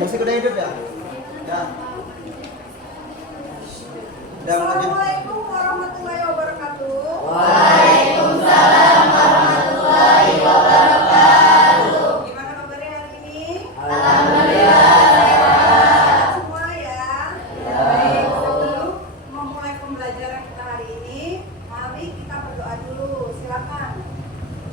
Musik udah hidup ya? Ya. Assalamualaikum warahmatullahi wabarakatuh. Waalaikumsalam warahmatullahi wabarakatuh. Gimana kabarnya hari ini? Alhamdulillah. Sehat semua ya. Ya. Baik, sebelum memulai pembelajaran kita hari ini, mari kita berdoa dulu. Silakan.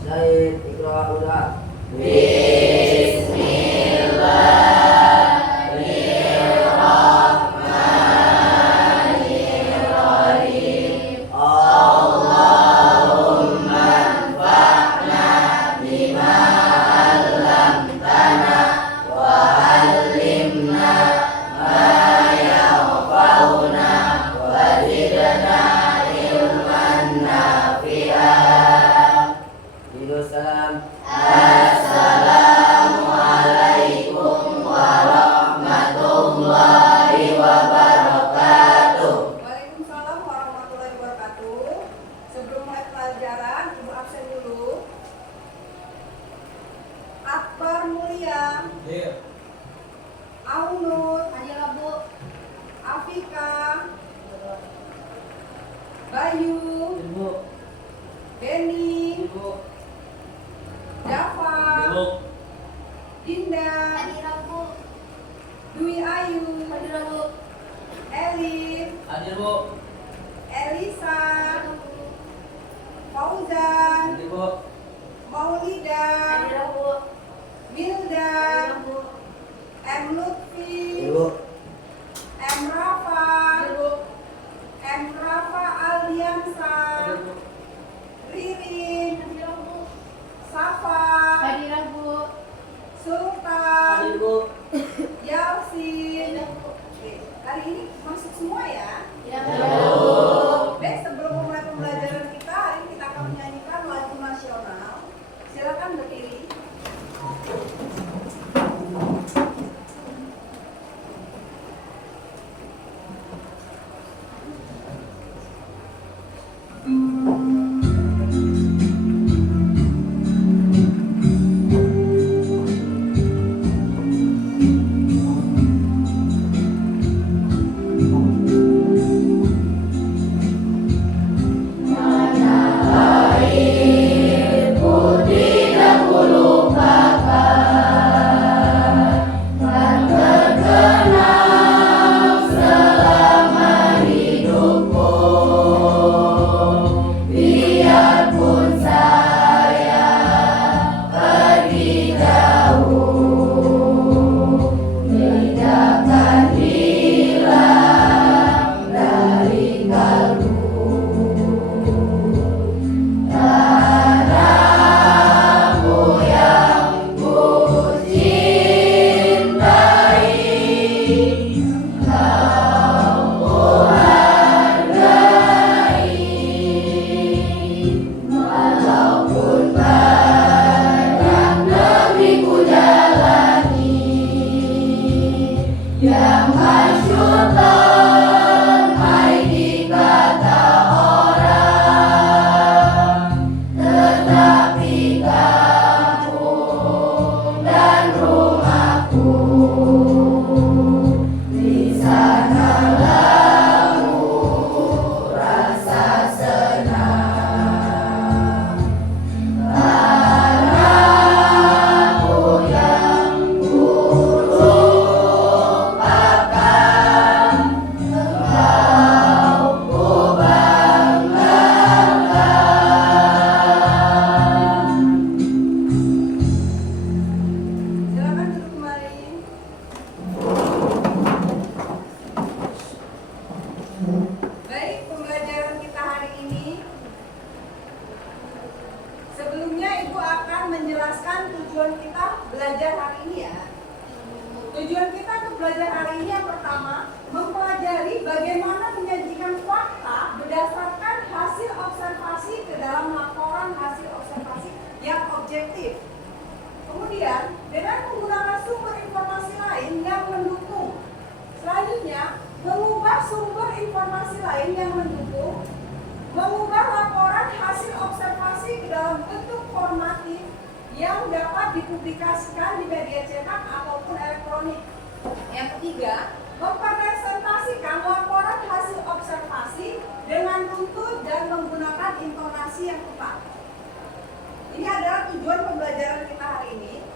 Syahid Iqra udah. Bismillahirrahmanirrahim. Allahumma anfa'na bima 'allamtana wa 'allimna ma yanfa'una wa zidna ilman nafi'an. Salam. Assalamualaikum warahmatullahi wabarakatuh. Waalaikumsalam warahmatullahi wabarakatuh. Sebelum mulai pelajaran, Ibu absen dulu. Akbar Mulia, Iya. Aunur, Hadir Bu. Afika, Bayu, Ibu. Denny, Ibu. Java, Ibu. Dinda, Hadir Bu. Dwi Ayu, Hadir Bu. Elif, Hadir Bu. Elisa, Fauzan, Hadir Bu. Maulida, Hadir Bu. Milda, Hadir Bu. M. Lutfi, Ibu. M. Rafa, M. Rafa Aldiansa, Hadir Bu. Ririn, Hadir Bu. Safa, Hadir Bu. Sultan, Hadir Bu. Yasin. Hadir Bu. Oke, kali ini masuk semua ya. Hadir Bu. Baik, sebelum memulai pembelajaran kita, hari ini kita akan menyanyikan lagu nasional. Silakan berdiri. Silakan duduk kembali. Baik, pembelajaran kita hari ini. Sebelumnya Ibu akan menjelaskan tujuan kita belajar hari ini ya. Tujuan kita untuk belajar hari ini yang pertama, mempelajari bagaimana menyajikan fakta berdasarkan hasil observasi ke dalam laporan hasil observasi yang objektif. Kemudian, dengan menggunakan sumber informasi lain yang mendukung. Selanjutnya, mengubah sumber informasi lain yang mendukung, mengubah laporan hasil observasi ke dalam bentuk formatif yang dapat dipublikasikan di media cetak ataupun elektronik. ketiga, mempresentasikan laporan hasil observasi dengan tutur dan menggunakan intonasi yang tepat. Ini adalah tujuan pembelajaran kita hari ini.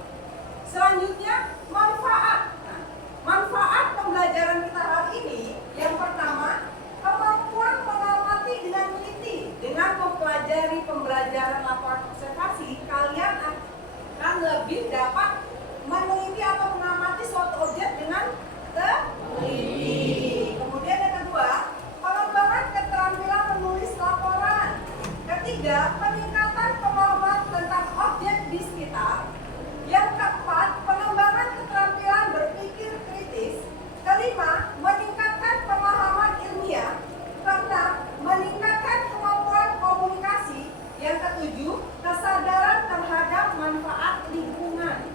Selanjutnya, manfaat. Nah, manfaat pembelajaran kita hari ini, yang pertama, kemampuan mengamati dengan teliti. Dengan mempelajari pembelajaran laporan observasi, kalian akan lebih dapat meneliti atau mengamati suatu objek dengan teliti. Kemudian yang kedua, pengembangan keterampilan menulis laporan. Ketiga, peningkatan pemahaman tentang objek di sekitar. Yang keempat, pengembangan keterampilan berpikir kritis. Kelima, meningkatkan pemahaman ilmiah. Keenam, meningkatkan kemampuan komunikasi. Yang ketujuh, kesadaran terhadap manfaat lingkungan.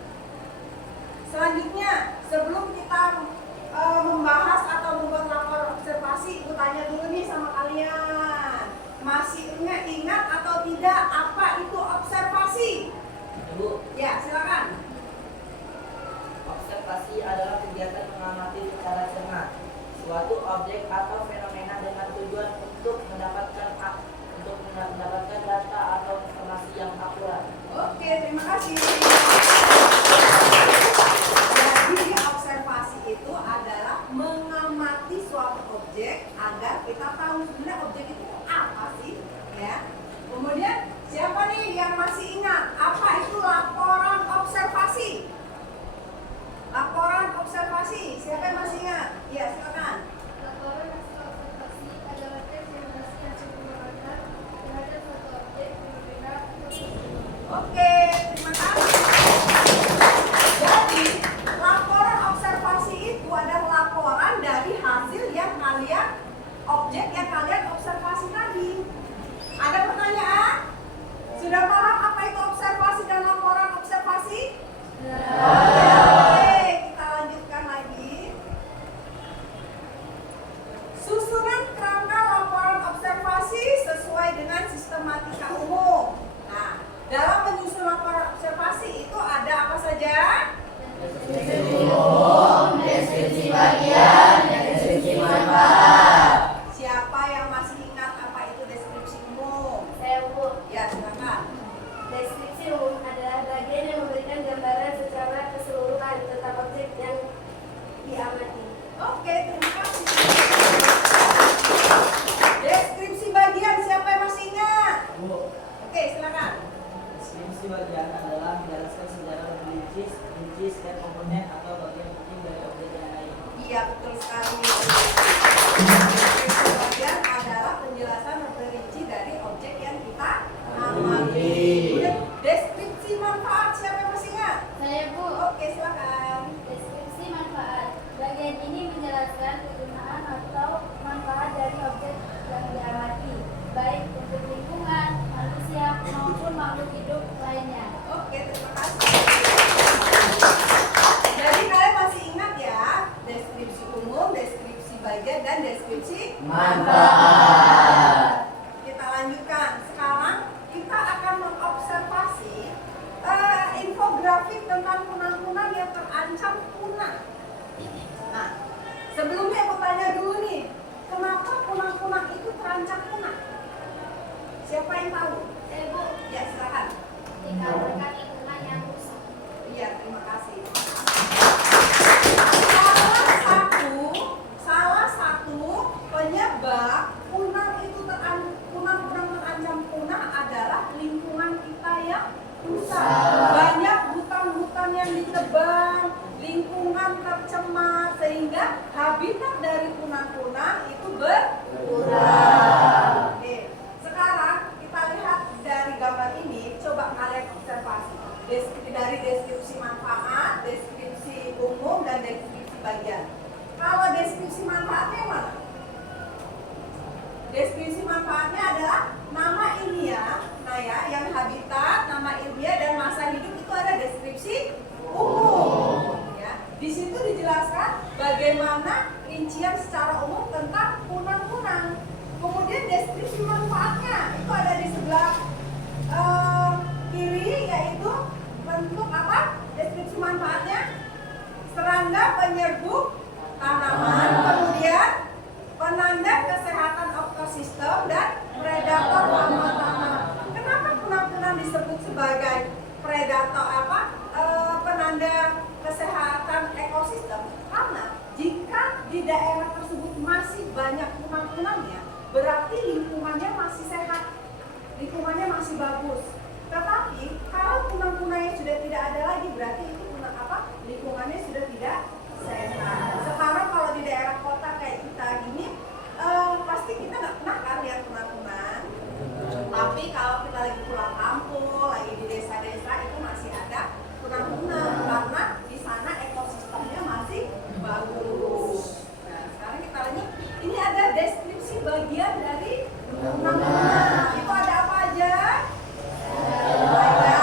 Selanjutnya, sebelum kita membahas atau membuat laporan observasi, Ibu tanya dulu nih sama kalian. Masih ingat atau tidak apa itu observasi? Ibu, Ya, silakan. observasi adalah kegiatan mengamati secara cermat suatu objek atau fenomena dengan tujuan untuk mendapatkan data atau informasi yang akurat. Oke, terima kasih. Jadi observasi itu adalah mengamati suatu objek agar kita tahu sebenarnya objek itu apa sih, ya. Kemudian siapa nih yang masih ingat apa itu laporan observasi? Laporan observasi, siapa yang masih ingat? Ya, silakan. Laporan hasil observasi adalah teks yang berisi hasil pengamatan terhadap suatu objek, fenomena, atau peristiwa. Oke, terima kasih. Jadi, laporan observasi itu adalah laporan dari hasil yang kalian, objek yang kalian observasi tadi. Ada pertanyaan? Sudah paham apa itu observasi dan laporan observasi? Oke, kita lanjutkan lagi. Susunan kerangka laporan observasi sesuai dengan sistematika umum. Nah, dalam menyusun laporan observasi itu ada apa saja? Deskripsi umum, deskripsi bagian, deskripsi manfaat. Siapa yang masih ingat apa itu deskripsi umum? Saya Bu. Ya, silakan. Deskripsi umum adalah bagian yang memberikan gambaran secara keseluruhan tentang objek yang diamati. Oke, terima kasih. Deskripsi bagian, siapa yang masih ingat? Bu, Oke, silakan. deskripsi bagian adalah menjelaskan secara rinci setiap komponen atau bagian penting dari objek yang lain. Iya, betul sekali. Deskripsi bagian adalah penjelasan terperinci dari objek yang kita amati. Kemudian, deskripsi manfaat, siapa yang masih ingat? Saya Bu. Oke, silakan. Deskripsi manfaat. Bagian ini menjelaskan kegunaan atau manfaat dari objek yang diamati, baik untuk lingkungan, manusia, maupun makhluk hidup lainnya. Oke, terima kasih. Jadi kalian masih ingat ya, deskripsi umum, deskripsi bagian, dan deskripsi Manfaat. Kita lanjutkan. Sekarang kita akan mengobservasi infografik tentang kunang-kunang yang terancam punah. Nah, sebelumnya aku tanya dulu nih, kenapa kunang-kunang itu terancam punah? Siapa yang tahu? Saya Bu. Ya, silakan. Dikarenakan lingkungan yang rusak. Iya, terima kasih. Salah satu penyebab kunang-kunang terancam punah adalah lingkungan kita yang rusak. Banyak hutan-hutan yang ditebang, lingkungan tercemar sehingga habitat dari kunang-kunang itu berkurang. Oke, sekarang kita lihat dari gambar ini, coba kalian observasi. Dari deskripsi manfaat, deskripsi umum, dan deskripsi bagian. Kalau deskripsi manfaatnya mana? Deskripsi manfaatnya adalah nama ilmiah, nah ya, yang habitat, nama ilmiah, dan masa hidup itu ada deskripsi umum. Ya, di situ dijelaskan bagaimana rincian secara umum tentang kunang-kunang. Kemudian deskripsi manfaatnya itu ada di sebelah kiri, yaitu bentuk apa? Deskripsi manfaatnya serangga penyerbuk tanaman, kemudian penanda kesehatan ekosistem dan predator hama tanah. Kenapa kuna-kuna disebut sebagai predator penanda kesehatan ekosistem? Karena jika di daerah tersebut masih banyak kuna-kunanya, berarti lingkungannya masih sehat, lingkungannya masih bagus. Tetapi kalau kuna-kunanya sudah tidak ada lagi, berarti itu lingkungannya sudah tidak sehat. Sekarang kalau di daerah kota kayak kita gini, pasti kita nggak pernah kan lihat kuna-kuna. Tapi kalau kita lagi pulang kampung, lagi di desa-desa, itu masih ada kuna-kuna karena di sana ekosistemnya masih bagus. Nah, sekarang kita lihat ini ada deskripsi bagian dari kuna-kuna. Itu ada apa aja? Ada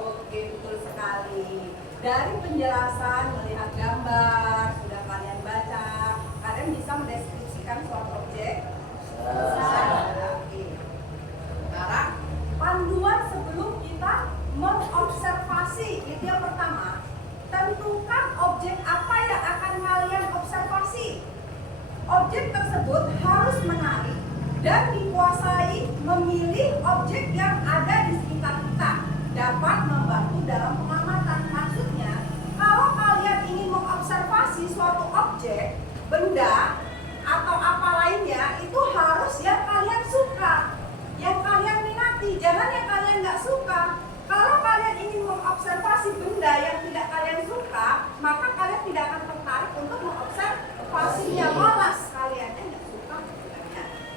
Oke, betul sekali. Dari penjelasan melihat gambar, sudah kalian baca, kalian bisa mendeskripsikan suatu objek. Oke. Sekarang panduan sebelum kita mengobservasi, itu yang pertama. Tentukan objek apa yang akan kalian observasi. Objek tersebut harus menarik dan dikuasai. Memilih objek yang ada di sekitar kita dapat membantu dalam pengamatan. Maksudnya, kalau kalian ingin mengobservasi suatu objek, benda, atau apa lainnya, itu harus yang kalian suka, yang kalian minati, jangan yang kalian nggak suka. Kalau kalian ingin mengobservasi benda yang tidak kalian suka, maka kalian tidak akan tertarik untuk mengobservasinya, malas kalian nggak suka.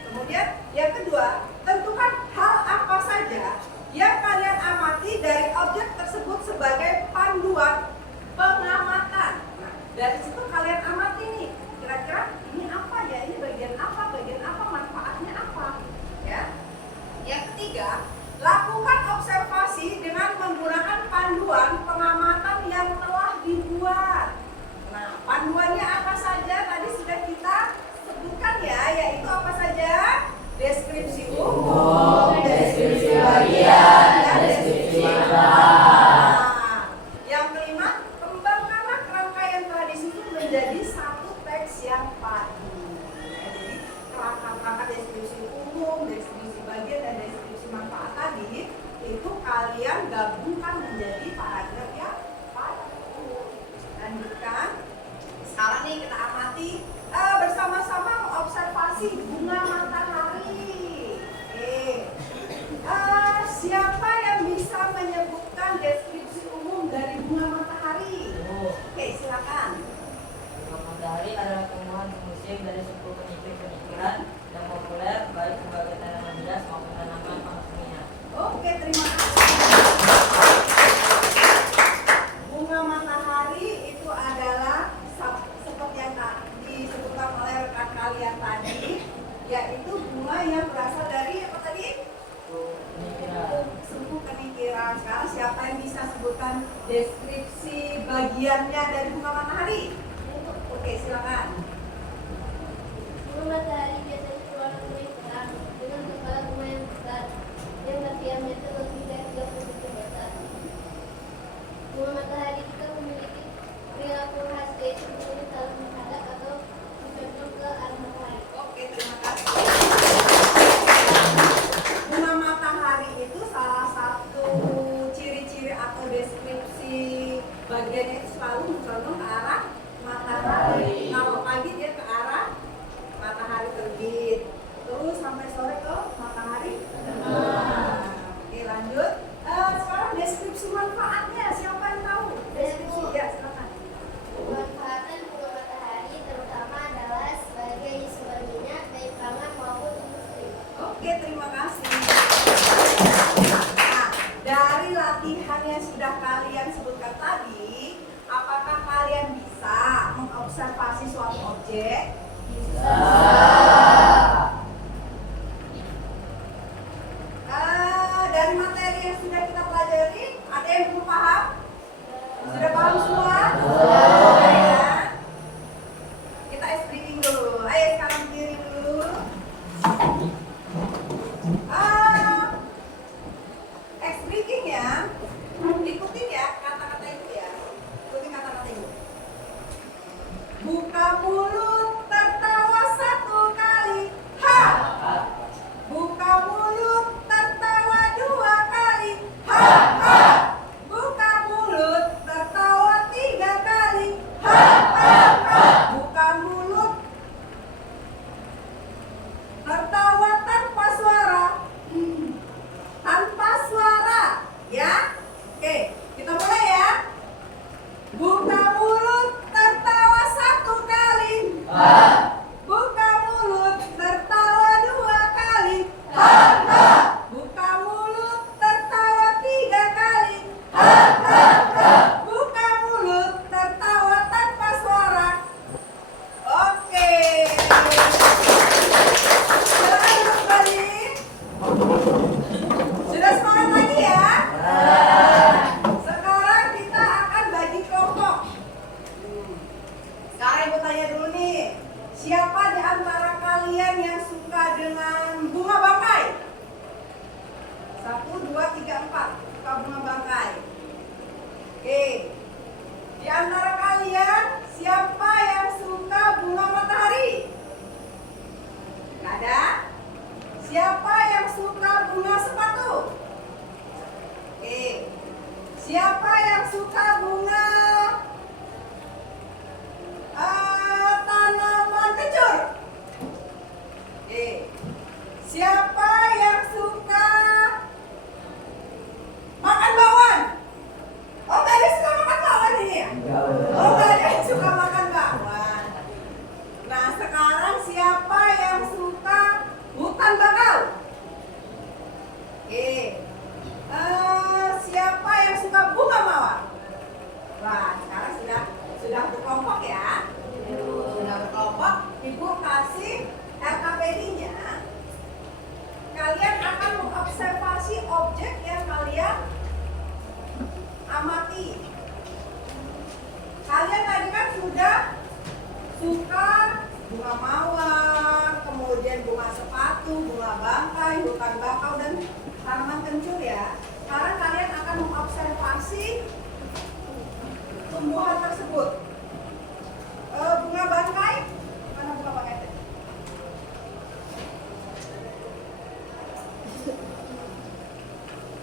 Kemudian yang kedua, tentukan hal apa saja yang kalian amati dari objek tersebut sebagai panduan pengamatan. Nah, dari situ kalian amati nih, kira-kira ini apa ya, ini bagian apa, manfaatnya apa, ya. Yang ketiga, lakukan observasi dengan menggunakan panduan pengamatan yang telah dibuat. Nah, panduannya apa saja tadi sudah kita sebutkan ya, yaitu apa saja? Deskripsi umum, deskripsi bagian, dan deskripsi manfaat. Nah, yang kelima, kembangkanlah rangkaian tradisi itu menjadi satu teks yang padu. Jadi kerangka-kerangka deskripsi umum, deskripsi bagian, dan deskripsi manfaat tadi itu kalian gabungkan menjadi paragraf yang padu. Lanjutkan. Sekarang nih kita amati bersama-sama mengobservasi bunga matahari. Siapa yang bisa menyebutkan deskripsi umum dari bunga matahari? Oke, silakan. Bunga matahari adalah tumbuhan musim dari suku penyikir-penyikiran yang populer baik sebagai tanaman hias maupun tanaman penghasil. Oke, terima kasih. Bunga matahari itu adalah seperti yang disebutkan oleh rekan kalian tadi, yaitu bunga yang berasal dari apa tadi? Suku penyingkiran. Sekarang siapa yang bisa sebutkan deskripsi bagiannya dari bunga matahari? Oke, silakan. Bunga matahari biasanya berwarna kuning terang dengan kepala bunga yang besar yang diameter lebih dari 30 cm. Bunga matahari juga memiliki perilaku khas yaitu berusaha saling menghadap atau mencontoh ke arah matahari. Oke, terima kasih. Bunga matahari itu salah satu ciri-ciri atau deskripsi bagiannya itu selalu mencontoh ke arah matahari. Kalau pagi dia ke arah matahari terbit, terus sampai sore ke matahari terbenam. Oke, lanjut. Sekarang deskripsi manfaatnya, siapa yang tahu? Deskripsi, ya silakan. Manfaatan bunga matahari terutama adalah sebagai sumber minyak baik pangan maupun industri. Oke, terima kasih. Nah, dari latihan yang sudah kalian sebutkan tadi, apakah kalian bisa mengobservasi suatu objek? Bisa. Dari materi yang sudah kita pelajari, ada yang belum paham? Sudah paham semua? Ya. Kita briefing dulu. Ayo sekarang berdiri dulu. Buka mulut, tertawa 3 kali. Buka mulut, tertawa tanpa suara. Tanpa suara, ya. Oke, kita mulai ya. Buka mulut, tertawa 1 kali. Buka mulut, tertawa 2 kali. Buka mulut, tertawa 3 kali. Buka mulut, tertawa tanpa suara. Oke. Silakan kembali. Sudah semangat lagi ya? Sekarang kita akan bagi kelompok. Sekarang ibu tanya dulu nih, siapa di antara kalian yang suka dengan bunga bangkai? 1, 2, 3, 4 suka bunga bangkai. Oke, di antara kalian siapa yang suka bunga matahari? Nggak ada? Siapa yang suka bunga sepatu? Oke, siapa yang suka bunga tanaman kencur? Oke, siapa yang suka makan bawang? Oh, nggak ada yang suka makan bawang ini ya? Oh, nggak ada yang suka makan bawang. Nah, sekarang siapa yang suka hutan bakau? Oke, siapa yang suka bunga mawar? Wah, sekarang sudah berkelompok ya? Sudah berkelompok. Ibu kasih RKPD-nya. Kalian akan mengobservasi objek yang kalian amati. Kalian tadi kan sudah suka bunga mawar, kemudian bunga sepatu, bunga bangkai, hutan bakau, dan tanaman kencur ya. Sekarang kalian akan mengobservasi tumbuhan tersebut. Bunga bangkai, mana bunga bangkai tadi?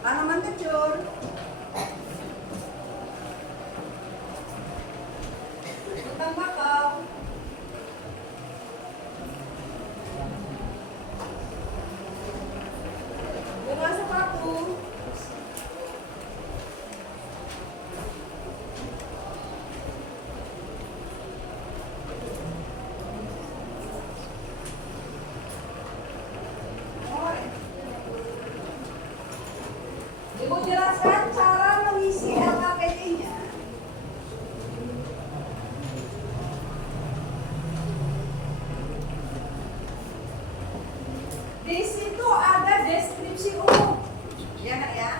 Tanaman kencur. Hutan bakau. Bunga sepatu. Ibu jelaskan cara mengisi LKPD-nya. Di situ ada deskripsi umum, ya Kak ya.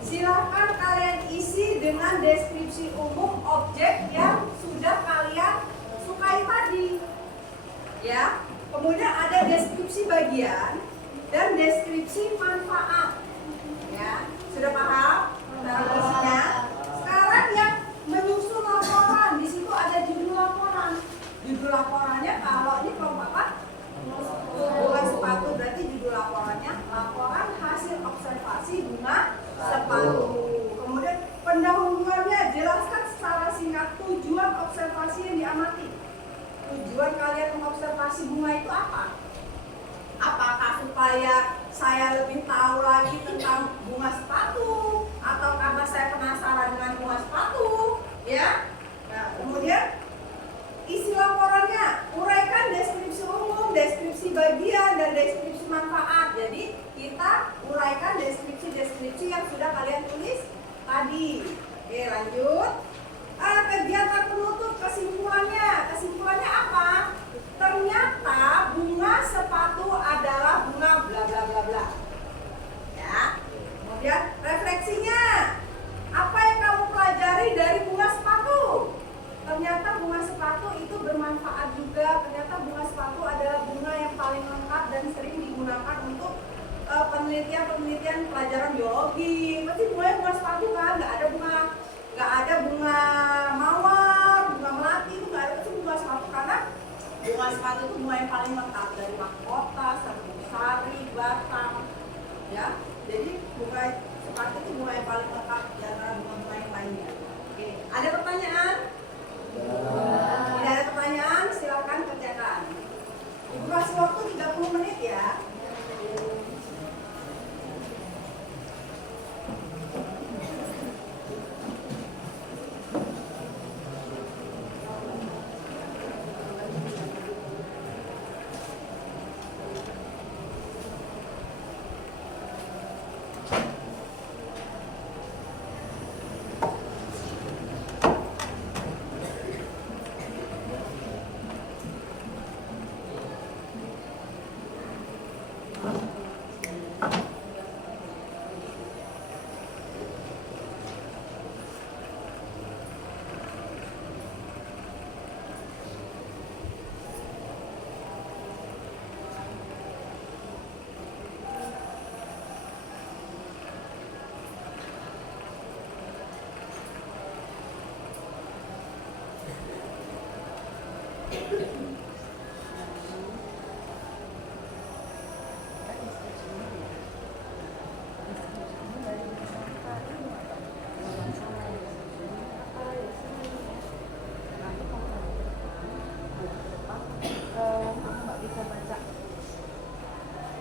Silakan kalian isi dengan deskripsi umum objek yang sudah kalian sukai tadi, ya. Kemudian ada deskripsi bagian dan deskripsi manfaat, ya. Sudah paham cara mengisinya? Sekarang yang menyusun laporan, di situ ada judul laporan. Judul laporannya kalau ini kelompok apa? Bunga sepatu, berarti judul laporannya laporan hasil observasi bunga sepatu. Kemudian pendahuluannya jelaskan secara singkat tujuan observasi yang diamati. Tujuan kalian mengobservasi bunga itu apa? Apakah supaya saya lebih tahu lagi tentang bunga sepatu, atau karena saya penasaran dengan bunga sepatu, ya? Nah, kemudian isi laporannya, uraikan deskripsi umum, deskripsi bagian, dan deskripsi manfaat. Jadi kita uraikan deskripsi-deskripsi yang sudah kalian tulis tadi. Oke, lanjut. Kegiatan penutup, kesimpulannya apa? Ternyata bunga sepatu adalah bunga bla bla bla bla. Ya. Kemudian refleksinya, apa yang kamu pelajari dari bunga sepatu? Ternyata bunga sepatu itu bermanfaat juga. Ternyata bunga sepatu adalah bunga yang paling lengkap dan sering digunakan untuk penelitian pelajaran biologi. Pasti bunga sepatu kan, nggak ada bunga mawar, bunga melati itu nggak ada, pasti bunga sepatu, karena bunga sepatu itu bunga yang paling lengkap, dari mahkota, sari, batang, ya. Jadi bunga Kartu itu bunga yang paling lengkap di antara bunga-bunga yang lainnya. Oke, ada pertanyaan? Tidak ada pertanyaan, silakan kerjakan. Ibu kasih waktu 30 menit ya.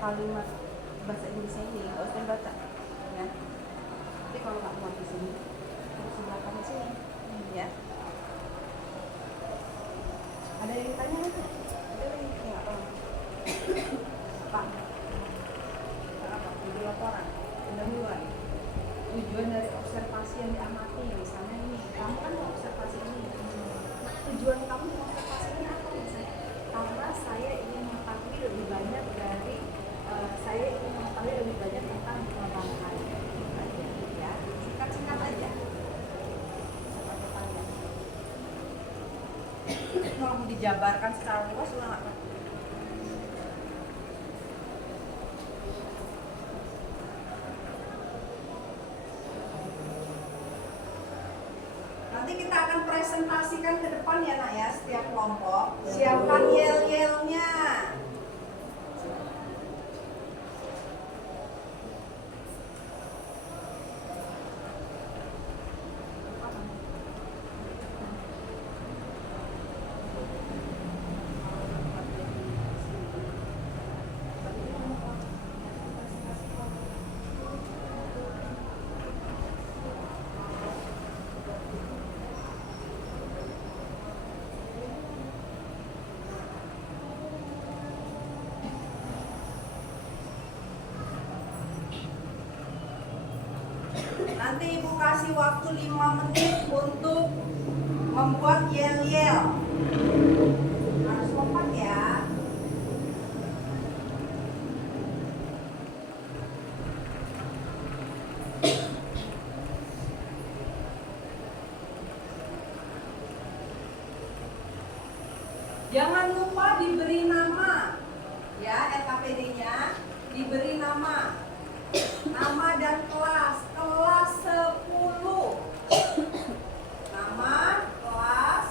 Kalimat bahasa Inggrisnya ini nggak usah baca ya. Tapi kalau nggak muat di sini terus belakang di sini ya. Ada yang tanya nggak? Ada yang nggak tahu? Pak, apa? Jadi laporan pendahuluan. Tujuan dari observasi yang diamati misalnya ini, kamu kan mau observasi ini. Nah, tujuan kamu mau observasi ini apa misalnya? Karena saya ingin mengetahui lebih banyak dari saya ingin mengetahui lebih banyak tentang perbankan aja ya, singkat-singkat aja. Kalau mau dijabarkan secara luas juga nggak apa. Nanti kita akan presentasikan ke depan ya nak ya, setiap kelompok. Siapkan yel-yelnya. Nanti ibu kasih waktu 5 menit untuk membuat yel-yel. Harus kompak ya. Jangan lupa diberi nama. Ya, LKPD-nya diberi nama. Nama dan kelas. Kelas 10. Nama, kelas.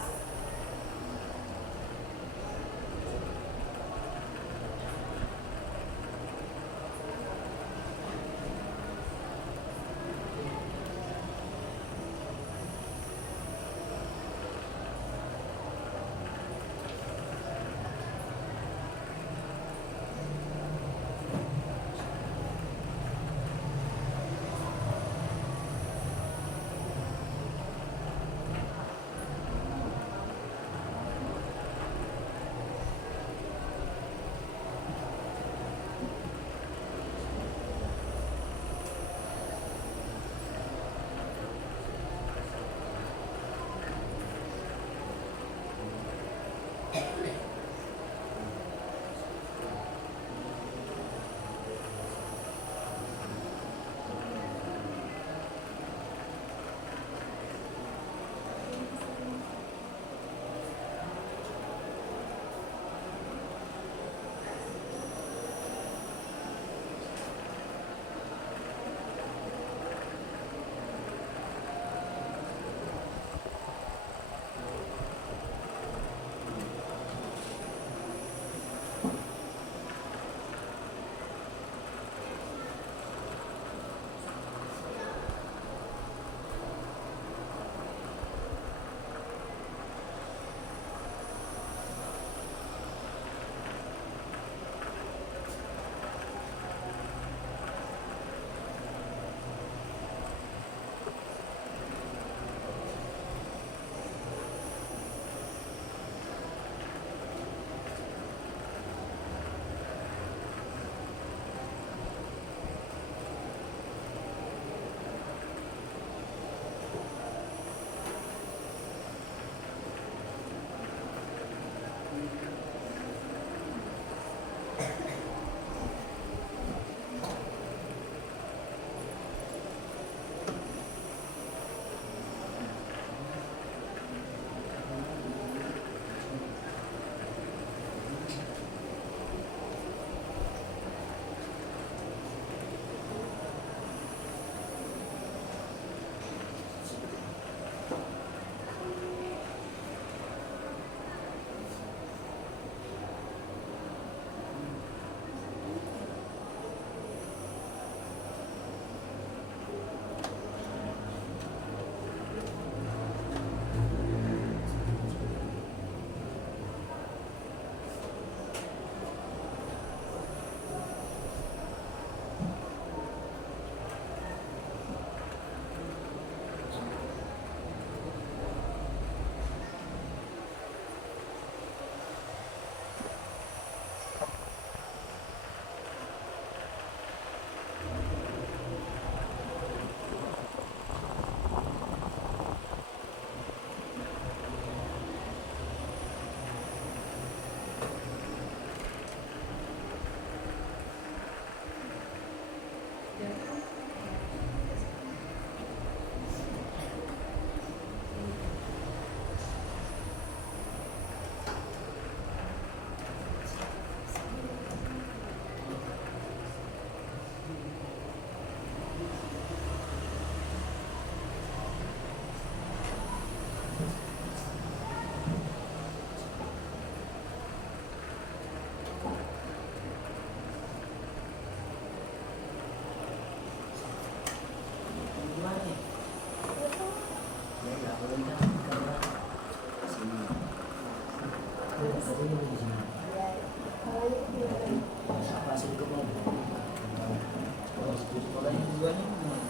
tujuannya gimana?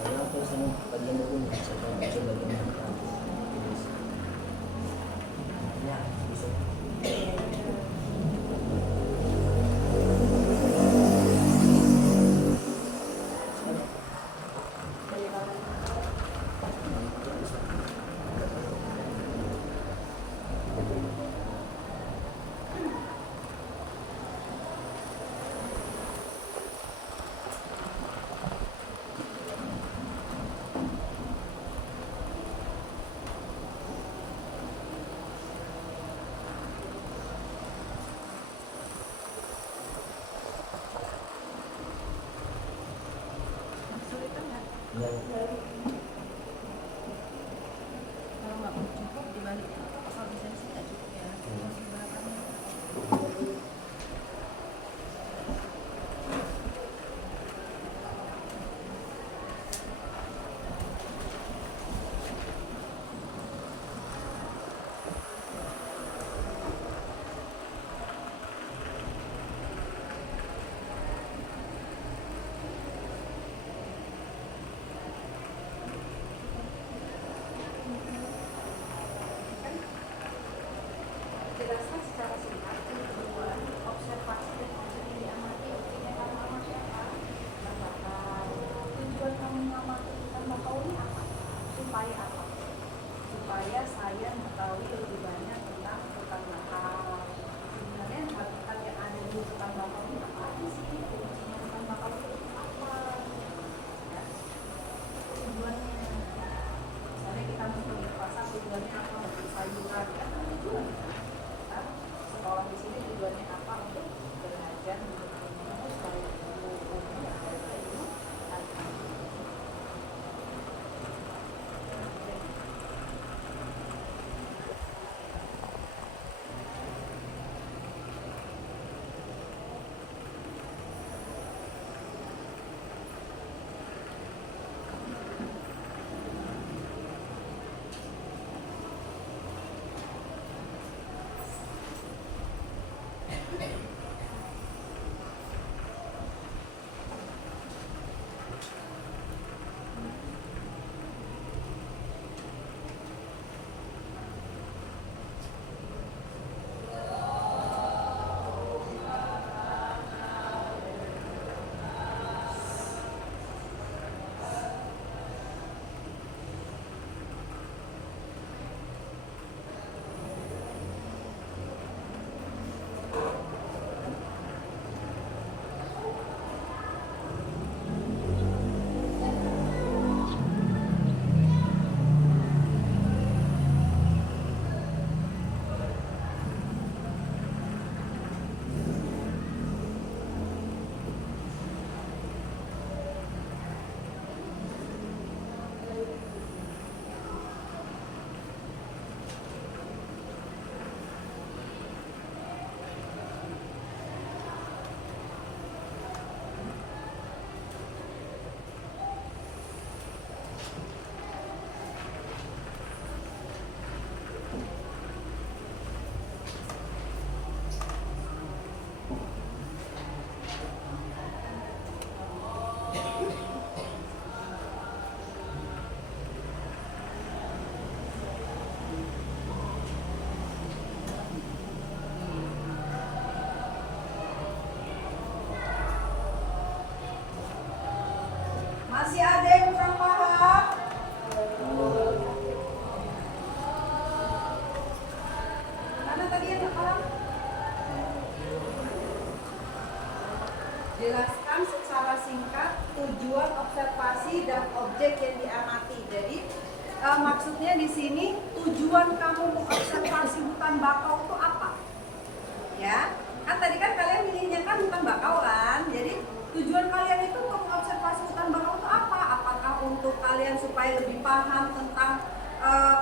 Karena aku sama bagian dulu saya baca bagian depan. Ya, bisa. Kesulitan nggak? Ya, Kalau nggak cukup dibalik kalau bisa sih nggak cukup ya. Masih belakangnya. Jelaskan secara singkat tujuan, observasi dan objek yang diamati. Objeknya kamu amati apa? Hutan bakau. Tujuan kamu mengamati hutan bakau ini apa? Supaya apa? Supaya saya mengetahui lebih banyak tentang hutan bakau. Sebenarnya habitat yang ada di hutan bakau ini apa aja sih? Fungsinya hutan bakau itu apa? Ya. Tujuannya. Misalnya kita mau pergi ke pasar, tujuannya apa? Untuk sayuran kan ada tujuan. Sekolah di sini tujuannya apa? Untuk belajar, untuk ilmu, supaya ilmu ada ilmu. Masih ada yang kurang paham? Karena tadi yang nggak paham? Jelaskan secara singkat tujuan observasi dan objek yang diamati. Jadi maksudnya di sini tujuan kamu mengobservasi hutan bakau itu apa? Ya, kan tadi kan kalian milihnya kan hutan bakau kan. Jadi tujuan kalian itu untuk mengobservasi hutan bakau itu apa? Apakah untuk kalian supaya lebih paham tentang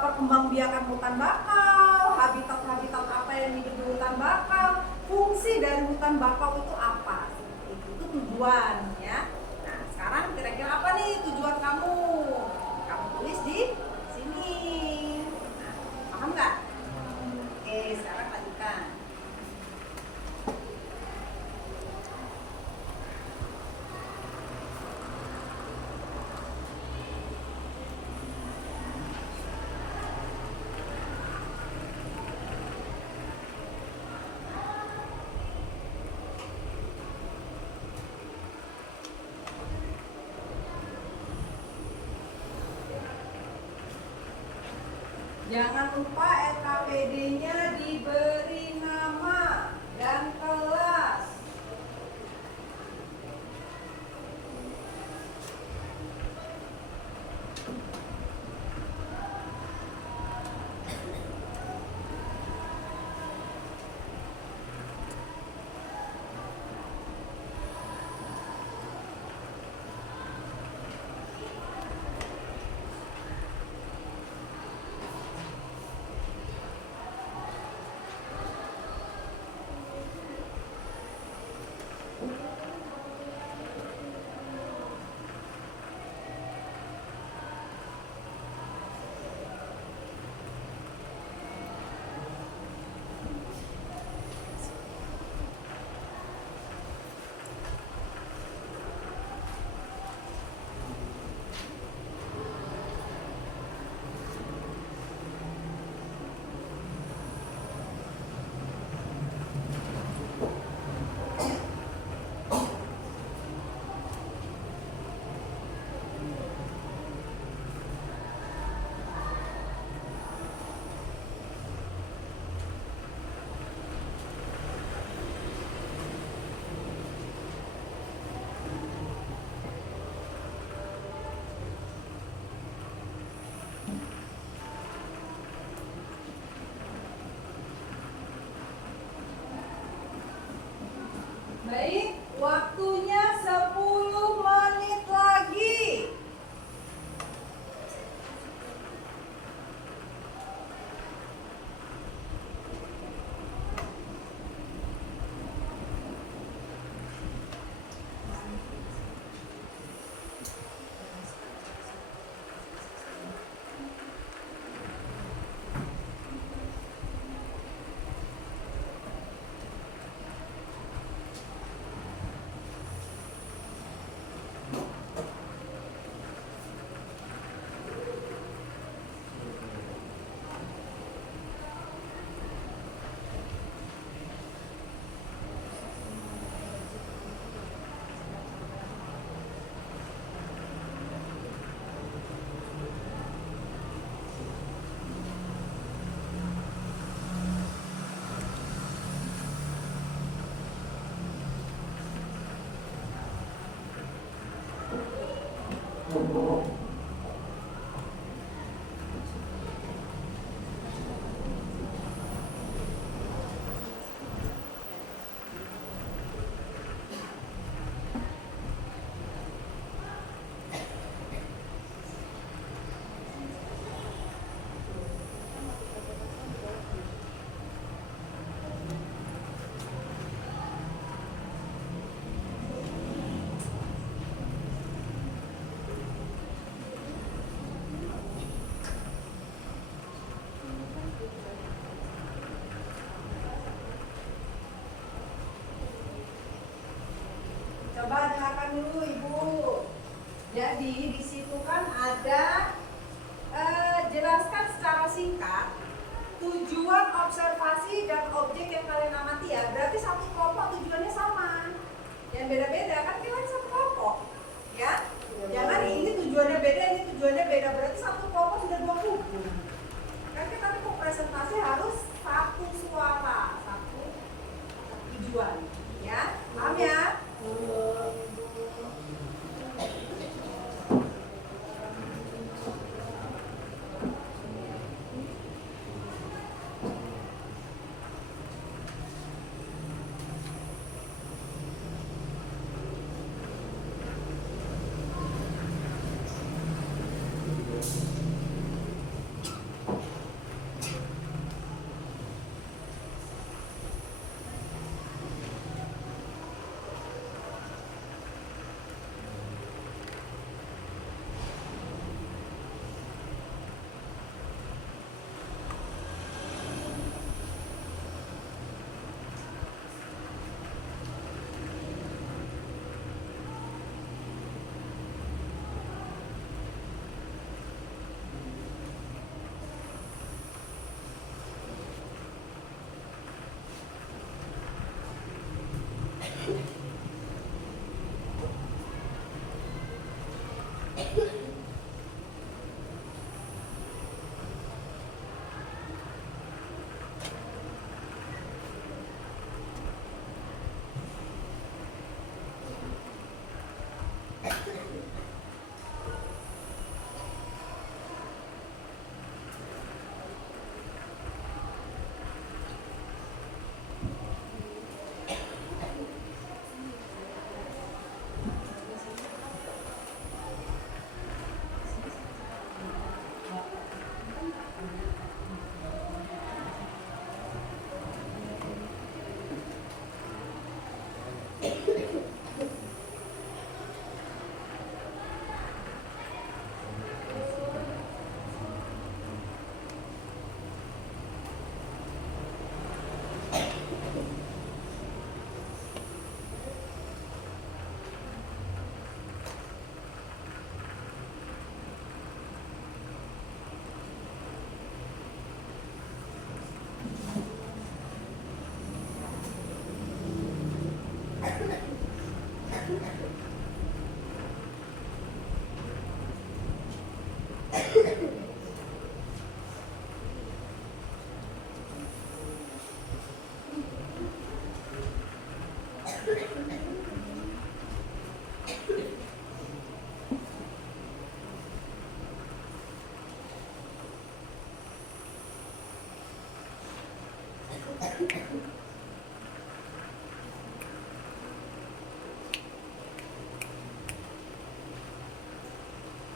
perkembangbiakan hutan bakau, habitat-habitat apa yang hidup di hutan bakau, fungsi dari hutan bakau itu apa? Itu tujuan ya. Nah, sekarang kira-kira apa nih tujuan kamu? Kamu tulis di sini. Nah, paham nggak? Oke, sekarang lanjutkan. Jangan lupa SKPD-nya diberi nama dan kelas. Baik, waktunya 10 menit lagi. Coba dengarkan dulu Ibu. Jadi di situ kan ada jelaskan secara singkat tujuan observasi dan objek yang kalian amati ya. Berarti satu kelompok tujuannya sama. Yang beda-beda kan kita satu kelompok, ya. Jangan ini tujuannya beda, ini tujuannya beda. Berarti satu kelompok sudah dua kubu. Kan kita mau presentasi harus satu suara, satu tujuan, ya. Paham ya?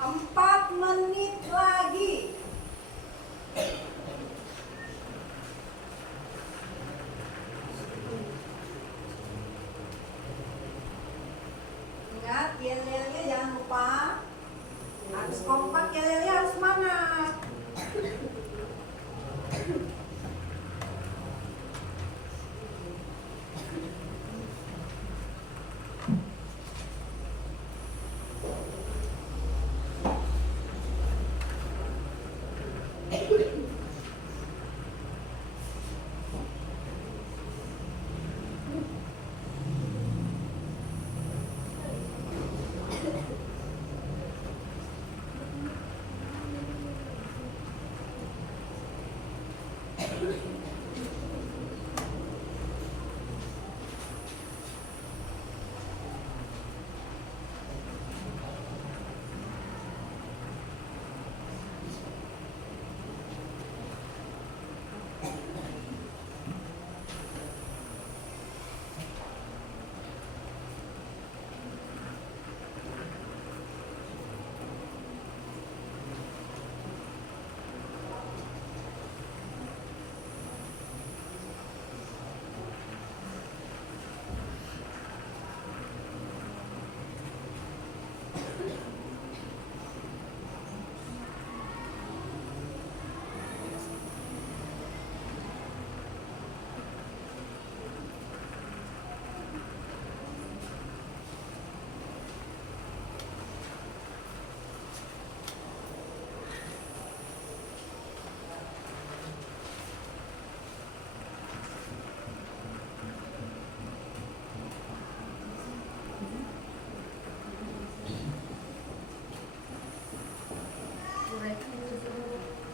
Empat menit lagi. Ingat, yel-yelnya jangan lupa. Harus kompak, yel-yelnya harus semangat.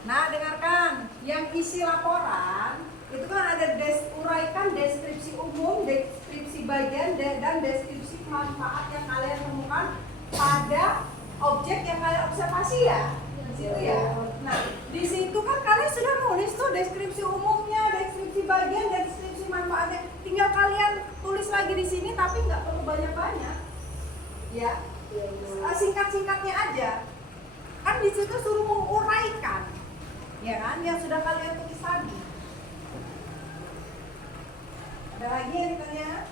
Nah, dengarkan, yang isi laporan itu kan ada uraikan deskripsi umum, deskripsi bagian, dan deskripsi manfaat yang kalian temukan pada objek yang kalian observasi ya, di situ ya. Nah, di situ kan kalian sudah nulis tuh deskripsi umumnya, deskripsi bagian, deskripsi manfaatnya. Tinggal kalian tulis lagi di sini, tapi nggak perlu banyak-banyak, ya. Singkat-singkatnya aja. Kan di situ suruh menguraikan. Ya kan, yang sudah kalian tulis tadi. Ada lagi yang ditanya?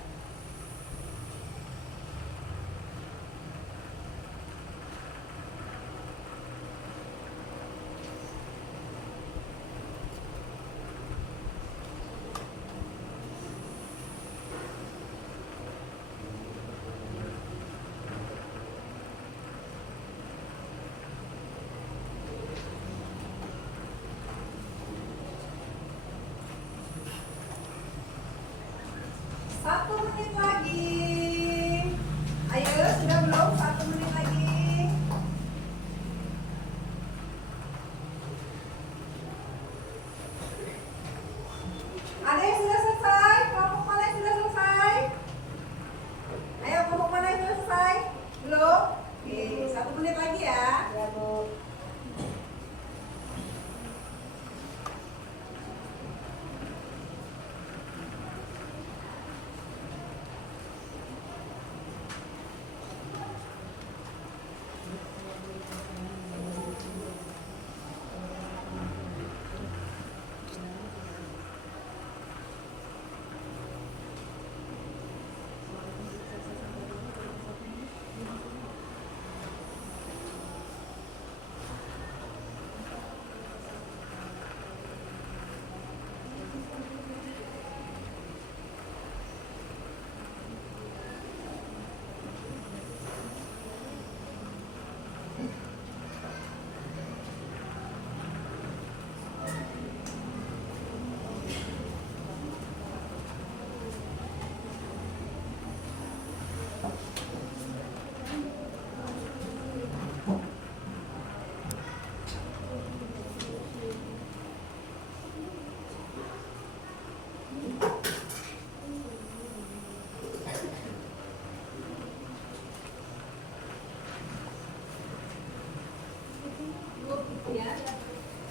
Ya,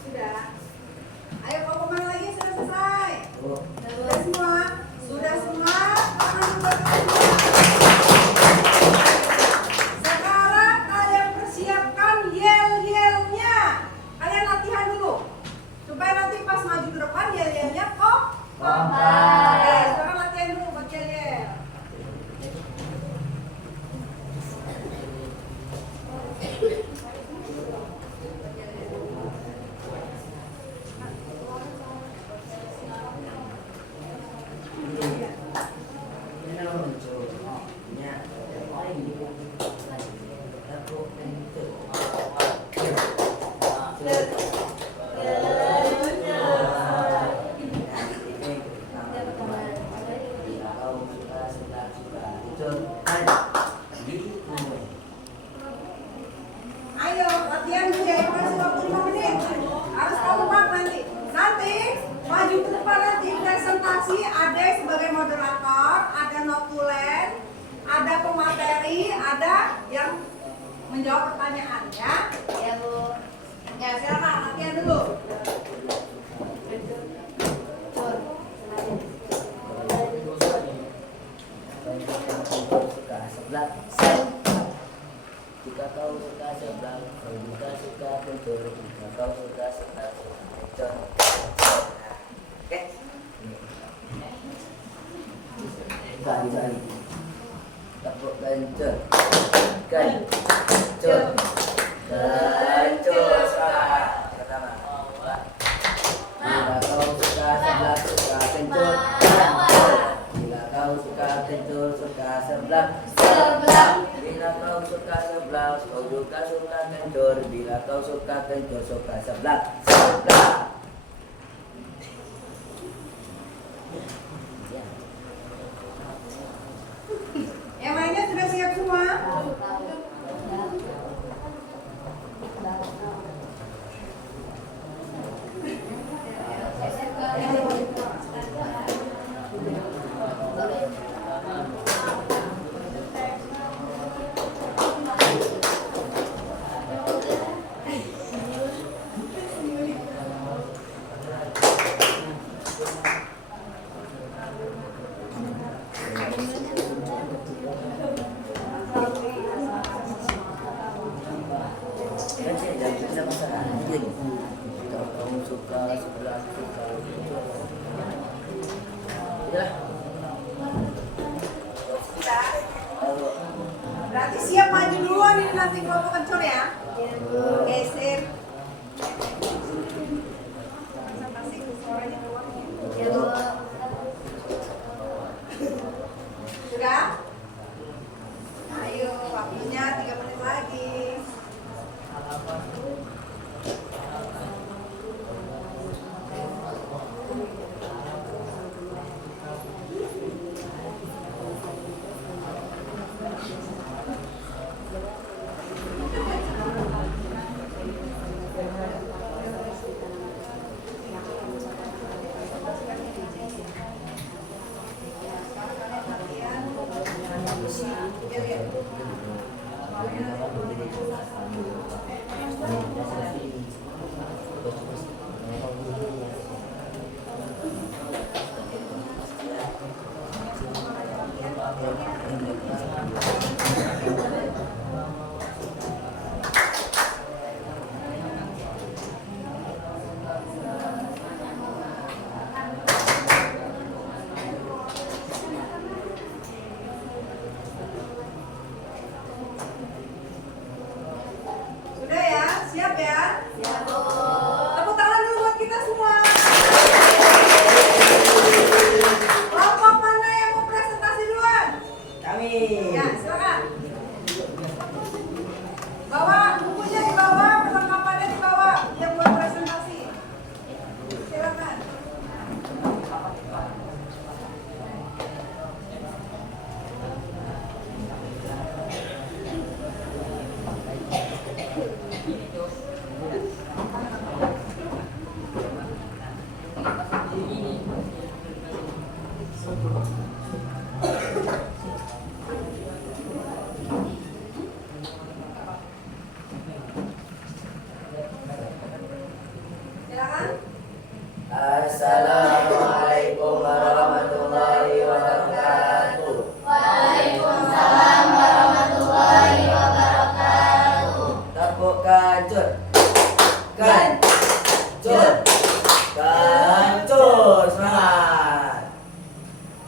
sudah. Ayo mau kemana lagi? Sudah selesai. Sudah semua. Sudah semua. Tangan buat semua. Sekarang kalian persiapkan yel-yelnya. Kalian latihan dulu supaya nanti pas maju ke depan yel-yelnya kok. Oke, sekarang latihan dulu buat yel-yel. Ayo latihan dulu ya, masih waktu 5 menit. Harus kompak nanti. Nanti maju ke depan nanti presentasi ada sebagai moderator, ada notulen, ada pemateri, ada yang menjawab pertanyaan ya. Ya Bu. Ya silakan latihan dulu. Jika kau suka sebelah, kau juga suka bentur. Jika kau suka sebelah, bentur. Oke. Kali. Tepuk kencur. Kencur. Kencur. Pertama. Bila kau suka sebelah, suka kencur. Bila kau suka kencur, suka sebelah. Bila kau suka sebelah, kau juga suka kencur. Bila kau suka kencur, suka sebelah. Yang lainnya sudah siap semua? Kalau kamu suka sebelah, suka kencur. Ya. Berarti siap maju duluan ini nanti kelompok kencur ya. Oke, sip. Presentasi suaranya keluar. Ya Bu. Sudah? Ayo, waktunya 3 menit lagi. Sudah ya? Siap ya? Ya Bu. Tepuk tangan dulu buat kita semua. Kelompok mana yang mau presentasi duluan? Kami. Ya, silakan. Bawa bukunya di bawah, perlengkapannya di bawah. Yang buat presentasi. Silakan. kencur. Kencur. Kencur. Semangat.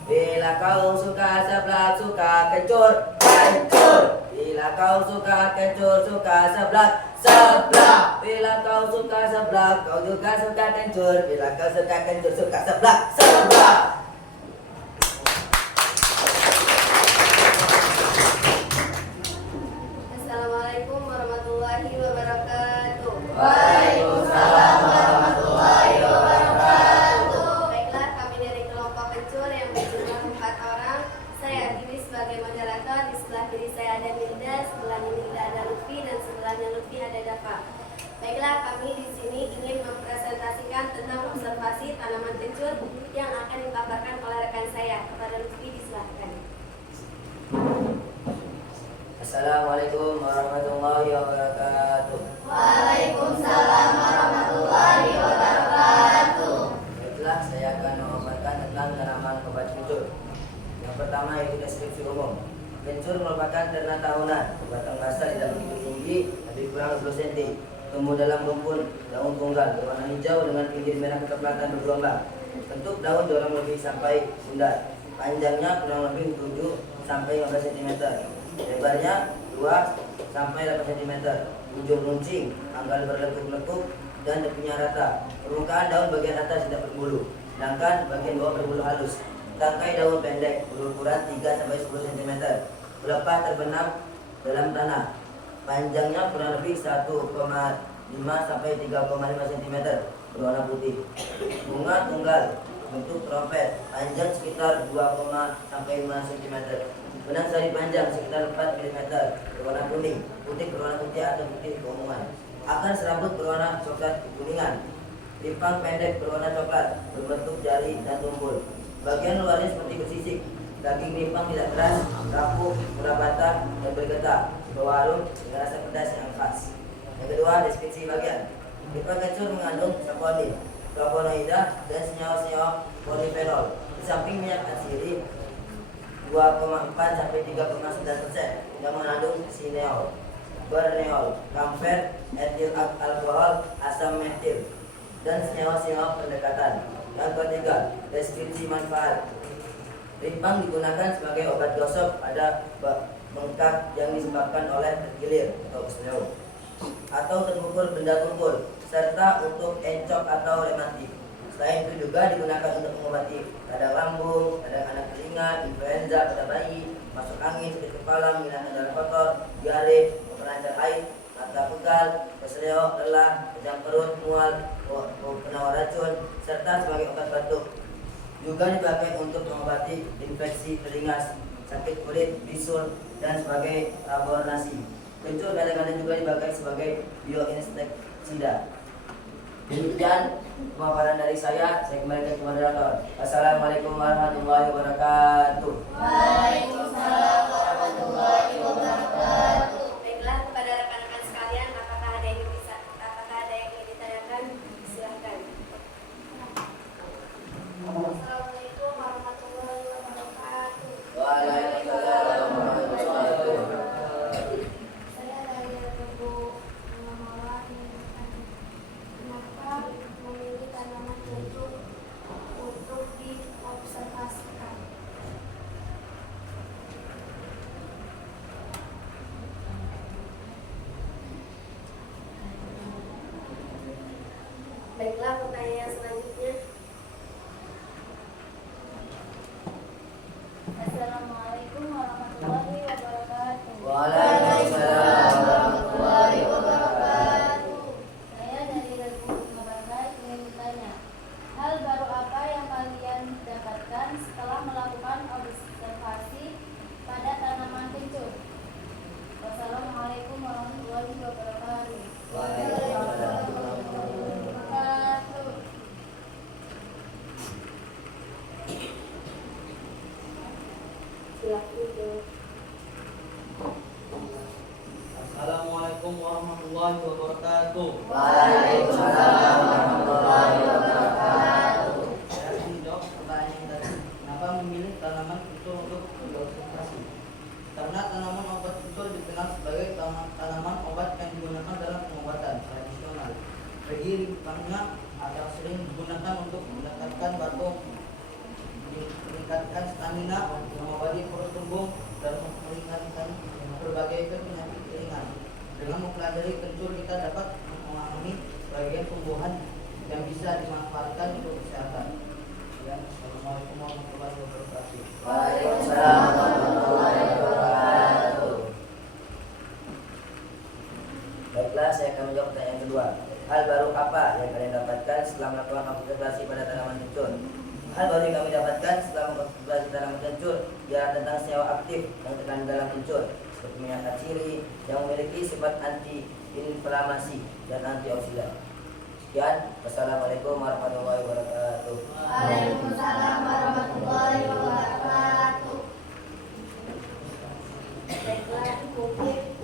Bila kau suka seblak, suka kencur. Kencur. Bila kau suka kencur, suka seblak. Seblak. Bila kau suka seblak, kau juga suka kencur. Bila kau suka kencur, suka seblak. Seblak. Assalamualaikum warahmatullahi wabarakatuh. Waalaikumsalam warahmatullahi wabarakatuh. Baiklah, kami dari kelompok kencur yang berjumlah 4 orang. Saya berdiri sebagai moderator. Di sebelah kiri saya ada Milda, sebelahnya Milda ada Lutfi, dan sebelahnya Lutfi ada Dafa. Baiklah, kami di sini ingin mempresentasikan tentang observasi tanaman kencur yang akan dipaparkan oleh rekan saya. Kepada Lutfi disilahkan. Assalamualaikum warahmatullahi wabarakatuh. Waalaikumsalam warahmatullahi wabarakatuh. Baiklah, saya akan memaparkan tentang tanaman obat kencur. Yang pertama yaitu deskripsi umum. Kencur merupakan ternak tahunan, batang basah tidak begitu tinggi, lebih kurang 20 cm. Tumbuh dalam rumpun, daun tunggal berwarna hijau dengan pinggir merah kecoklatan bergelombang. Bentuk daun dorong lebih sampai bundar. Panjangnya kurang lebih 7 sampai 15 cm. Lebarnya 2 sampai 8 cm. Ujung runcing, anggal berlekuk-lekuk dan tepinya rata. Permukaan daun bagian atas tidak berbulu, sedangkan bagian bawah berbulu halus. Tangkai daun pendek, berukuran 3 sampai 10 cm. Pelepah terbenam dalam tanah. Panjangnya kurang lebih 1,5 sampai 3,5 cm. Berwarna putih. Bunga tunggal, bentuk trompet, panjang sekitar 2, sampai 5 cm. Benang sari panjang sekitar 4 mm, berwarna kuning, putih berwarna putih atau putih keunguan. Akar serabut berwarna coklat kuningan. Rimpang pendek berwarna coklat, berbentuk jari dan tumpul. Bagian luarnya seperti bersisik. Daging rimpang tidak keras, rapuh, murah batang, dan bergetar. Bau harum dengan rasa pedas yang khas. Yang kedua, deskripsi bagian. Rimpang kencur mengandung saponin, flavonoida, dan senyawa-senyawa polifenol. Di samping minyak asiri 2,4 sampai 3,9% yang mengandung sineol, berneol, kamfer, etil alkohol, asam metil, dan senyawa-senyawa pendekatan. Yang ketiga, deskripsi manfaat. Rimpang digunakan sebagai obat gosok pada bengkak yang disebabkan oleh terkilir atau kesleo, atau terpukul benda tumpul, serta untuk encok atau rematik. Selain itu juga digunakan untuk mengobati radang lambung, radang anak telinga, influenza pada bayi, masuk angin, sakit kepala, menghilangkan darah kotor, diare, memperlancar haid, mata pegal, kesleo, lelah, kejang perut, mual, penawar racun, serta sebagai obat batuk. Juga dipakai untuk mengobati infeksi telinga, sakit kulit, bisul, dan sebagai tabur nasi. Kencur kadang-kadang juga dipakai sebagai bioinsektisida. Demikian pemaparan dari saya kembalikan ke moderator. Assalamualaikum warahmatullahi wabarakatuh. Waalaikumsalam warahmatullahi wabarakatuh. Baiklah, kepada rekan-rekan sekalian, apakah ada yang ingin ditanyakan? Silahkan. Assalamualaikum warahmatullahi wabarakatuh. Waalaikumsalam warahmatullahi wabarakatuh. Saya dari Rebu Mengolah kenapa memilih tanaman kencur untuk diobservasikan? Baiklah, pertanyaan selanjutnya. Assalamualaikum warahmatullahi wabarakatuh. Waalaikumsalam warahmatullahi wabarakatuh. Saya dari Rebu Mengolah ingin bertanya, hal baru apa yang kalian dapatkan setelah melakukan observasi pada tanaman kencur? Wassalamualaikum warahmatullahi wabarakatuh. Waalaikumsalam. Assalamualaikum warahmatullahi wabarakatuh. Waalaikumsalam warahmatullahi wabarakatuh. Saya ingin jawab pertanyaan tadi. Kenapa memilih tanaman kencur untuk diobservasi? Karena tanaman obat kencur dikenal sebagai tanaman obat yang digunakan dalam bagi rimpangnya atau sering digunakan untuk meningkatkan batuk, meningkatkan stamina, mengobati perut kembung, dan meningkatkan berbagai penyakit ringan. Dengan mempelajari kencur kita dapat memahami bagian tumbuhan yang bisa dimanfaatkan untuk kesehatan. Ya, Assalamualaikum warahmatullahi wabarakatuh. Waalaikumsalam warahmatullahi wabarakatuh. Baiklah, saya akan menjawab pertanyaan kedua. Hal baru apa yang kalian dapatkan setelah melakukan observasi pada tanaman kencur? Hal baru yang kami dapatkan setelah mengobservasi tanaman kencur ialah tentang senyawa aktif yang terkandung dalam kencur, seperti minyak ciri yang memiliki sifat anti-inflamasi dan antioksidan. Sekian, wassalamualaikum warahmatullahi wabarakatuh. Waalaikumsalam warahmatullahi wabarakatuh. Baiklah, mungkin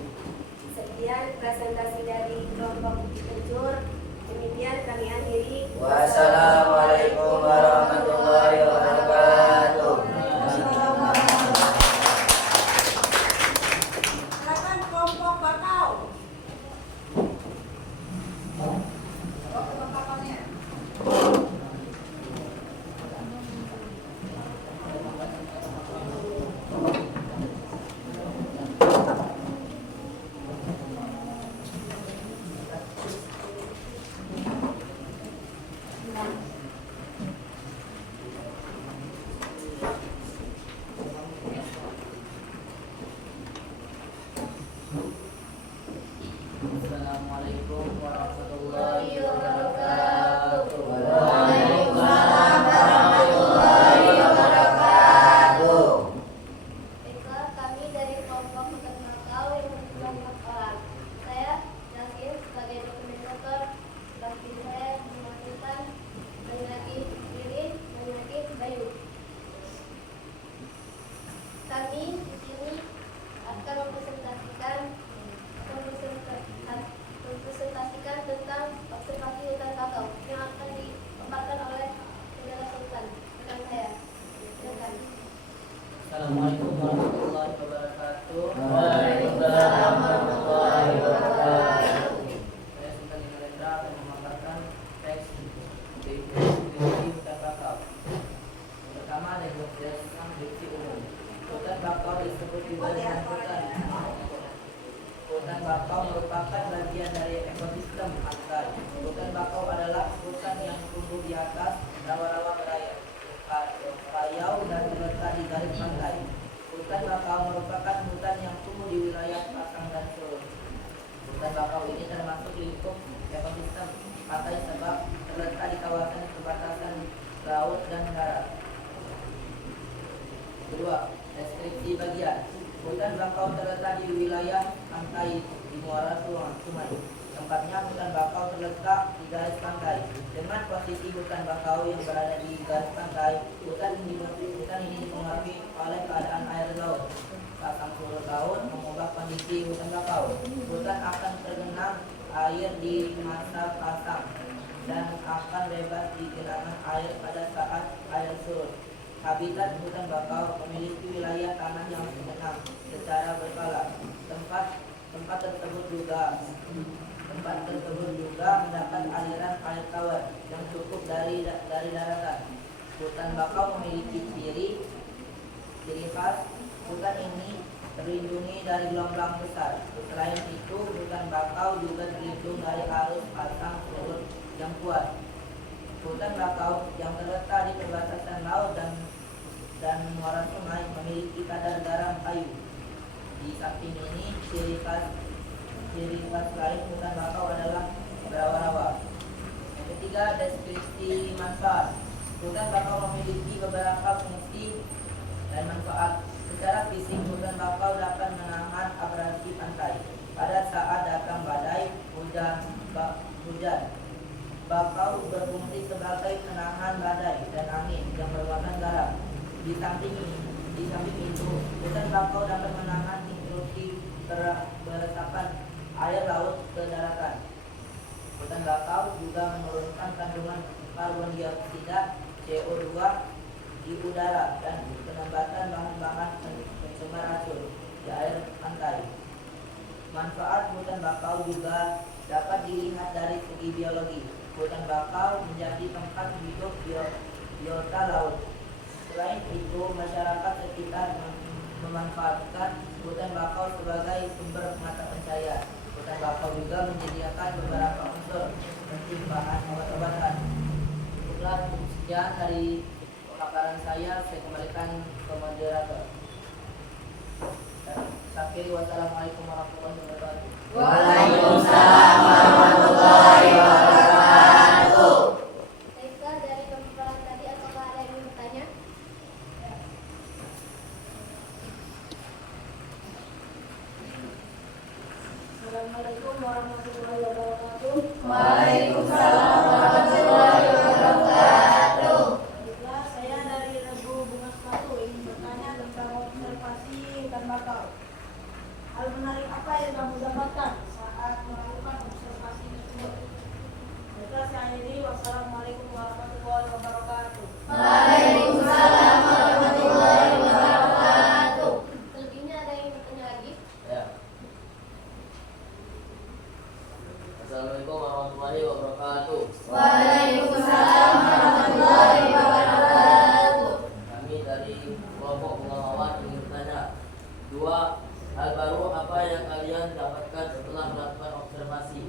sekian presentasi dari kelompok kencur. Demikian kami akhiri. Wassalamualaikum warahmatullahi wabarakatuh. Silakan kelompok bakau. Oh, kelengkapannya. Assalamualaikum warahmatullahi wabarakatuh. Waalaikumsalam warahmatullahi wabarakatuh. Baiklah, kami dari kelompok hutan bakau yang berjumlah 4 orang. Saya Nasir sebagai dokumentator, bagi saya mewakilkan laki-laki Lilin, laki-laki Bayu. Kami di sini akan mempresentasikan tentang observasi hutan bakau yang akan dipaparkan oleh saudara Sultan, rekan saya. Silakan. Assalamualaikum warahmatullahi wabarakatuh. Waalaikumsalam warahmatullahi wabarakatuh. Saya Sultan Indonesia akan memaparkan teks definisi hutan bakau. Pertama ada definisi umum. Hutan bakau disebut juga dengan hutan. Hutan bakau merupakan bagian dari ekosistem pantai. Hutan bakau adalah hutan yang tumbuh di atas rawa-rawa berayar, payau dan terletak di garis pantai. Hutan bakau merupakan hutan yang tumbuh di wilayah Pasang dan Solo. Hutan bakau ini termasuk lingkup ekosistem pantai sebab terletak di kawasan perbatasan laut dan darat. Kedua, deskripsi bagian. Hutan bakau terletak di wilayah pantai di muara sungai. Tempatnya hutan bakau terletak di garis pantai. Dengan posisi hutan bakau yang berada di garis pantai, hutan ini dipengaruhi oleh keadaan air laut. Pasang surut laut mengubah kondisi hutan bakau. Hutan akan tergenang air di masa pasang dan akan bebas di genangan air pada saat air surut. Habitat hutan bakau memiliki wilayah tanah yang tergenang secara berkala. Tempat tersebut juga mendapat aliran air tawar yang cukup dari daratan. Hutan bakau memiliki ciri khas. Hutan ini terlindungi dari gelombang besar. Selain itu, hutan bakau juga terlindung dari arus pasang surut yang kuat. Hutan bakau yang terletak di perbatasan laut dan muara sungai memiliki kadar garam kayu. Di samping ini, ciri khas lain hutan bakau adalah berawa-rawa. Yang ketiga, deskripsi manfaat. Hutan bakau memiliki beberapa fungsi dan manfaat. Secara fisik, hutan bakau dapat menahan abrasi pantai pada saat datang badai hujan. Bakau berfungsi sebagai penahan badai dan angin yang berwarna garam. Di samping itu, hutan bakau dapat menahan intrusi beresapan air laut ke daratan. Hutan bakau juga menurunkan kandungan karbon dioksida CO2 di udara dan penembatan bahan-bahan pencemar racun di air pantai. Manfaat hutan bakau juga dapat dilihat dari segi biologi. Hutan bakau menjadi tempat hidup biota laut. Selain itu, masyarakat sekitar memanfaatkan hutan bakau sebagai sumber mata pencaharian. Hutan bakau juga menyediakan beberapa unsur penting bahan obat-obatan. Itulah sekian dari pemaparan saya kembalikan ke moderator. Akhiri, wassalamualaikum warahmatullahi wabarakatuh. Waalaikumsalam warahmatullahi wabarakatuh. Baiklah, dari pemaparan tadi apakah ada yang ingin bertanya? Assalamualaikum warahmatullahi wabarakatuh. Waalaikumsalam warahmatullahi wabarakatuh. Baiklah, saya dari Regu Bunga Sepatu ingin bertanya tentang observasi hutan bakau. Hal menarik apa yang kamu dapatkan saat melakukan observasi tersebut? Baiklah, saya akhiri. Wassalamualaikum warahmatullahi wabarakatuh. Waalaikumsalam warahmatullahi wabarakatuh. Selebihnya ada yang ingin bertanya lagi? Ya. Assalamualaikum warahmatullahi wabarakatuh. Waalaikumsalam warahmatullahi wabarakatuh. Kami dari kelompok pengawalan ingin bertanya, 2. Hal baru apa yang kalian dapatkan setelah melakukan observasi?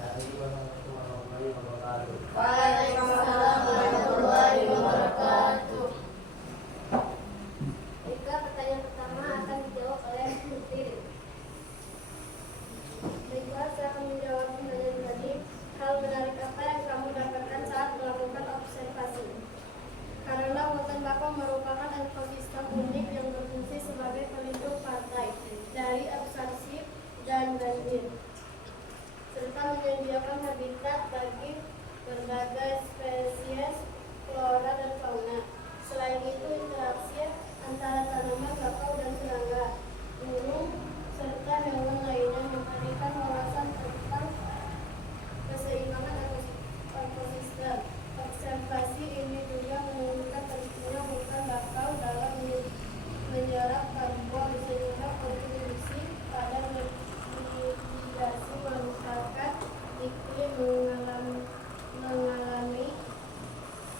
Assalamualaikum warahmatullahi wabarakatuh. Waalaikumsalam warahmatullahi wabarakatuh. Baiklah, pertanyaan pertama akan dijawab oleh Putri. Baiklah, saya akan menjawab pertanyaan tadi. Hal menarik apa yang kamu dapatkan saat melakukan observasi? Karena hutan bakau merupakan ekosistem unik yang berfungsi sebagai pelindung pantai dari absorpsi dan banjir, serta menyediakan habitat bagi berbagai spesies flora dan fauna. Selain itu, interaksi antara tanaman bakau dan serangga, burung, serta hewan lainnya memberikan wawasan tentang keseimbangan ekosistem. Observasi ini juga menunjukkan pentingnya hutan bakau dalam menyerap karbon sehingga kontribusi pada mitigasi masyarakat iklim mengalami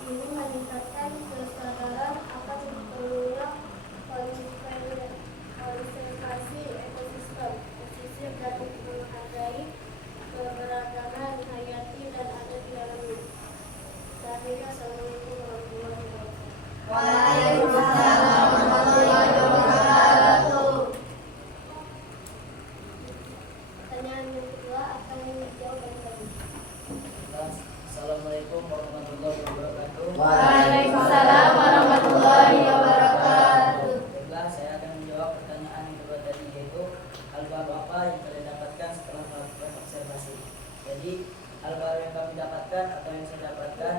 ini meningkatkan kesadaran akan perlunya konservasi ekosistem pesisir dan menghargai keberagaman hayati dan ada di dalamnya. Akhirnya, Assalamualaikum warahmatullahi wabarakatuh. Waalaikumsalam warahmatullahi wabarakatuh. Pertanyaan yang kedua akan dijawab oleh kami. Assalamualaikum warahmatullahi wabarakatuh. Waalaikumsalam warahmatullahi wabarakatuh. Baiklah, saya akan menjawab pertanyaan yang kedua tadi, yaitu hal baru apa yang kalian dapatkan setelah melakukan observasi. Jadi, hal baru yang kami dapatkan atau yang saya dapatkan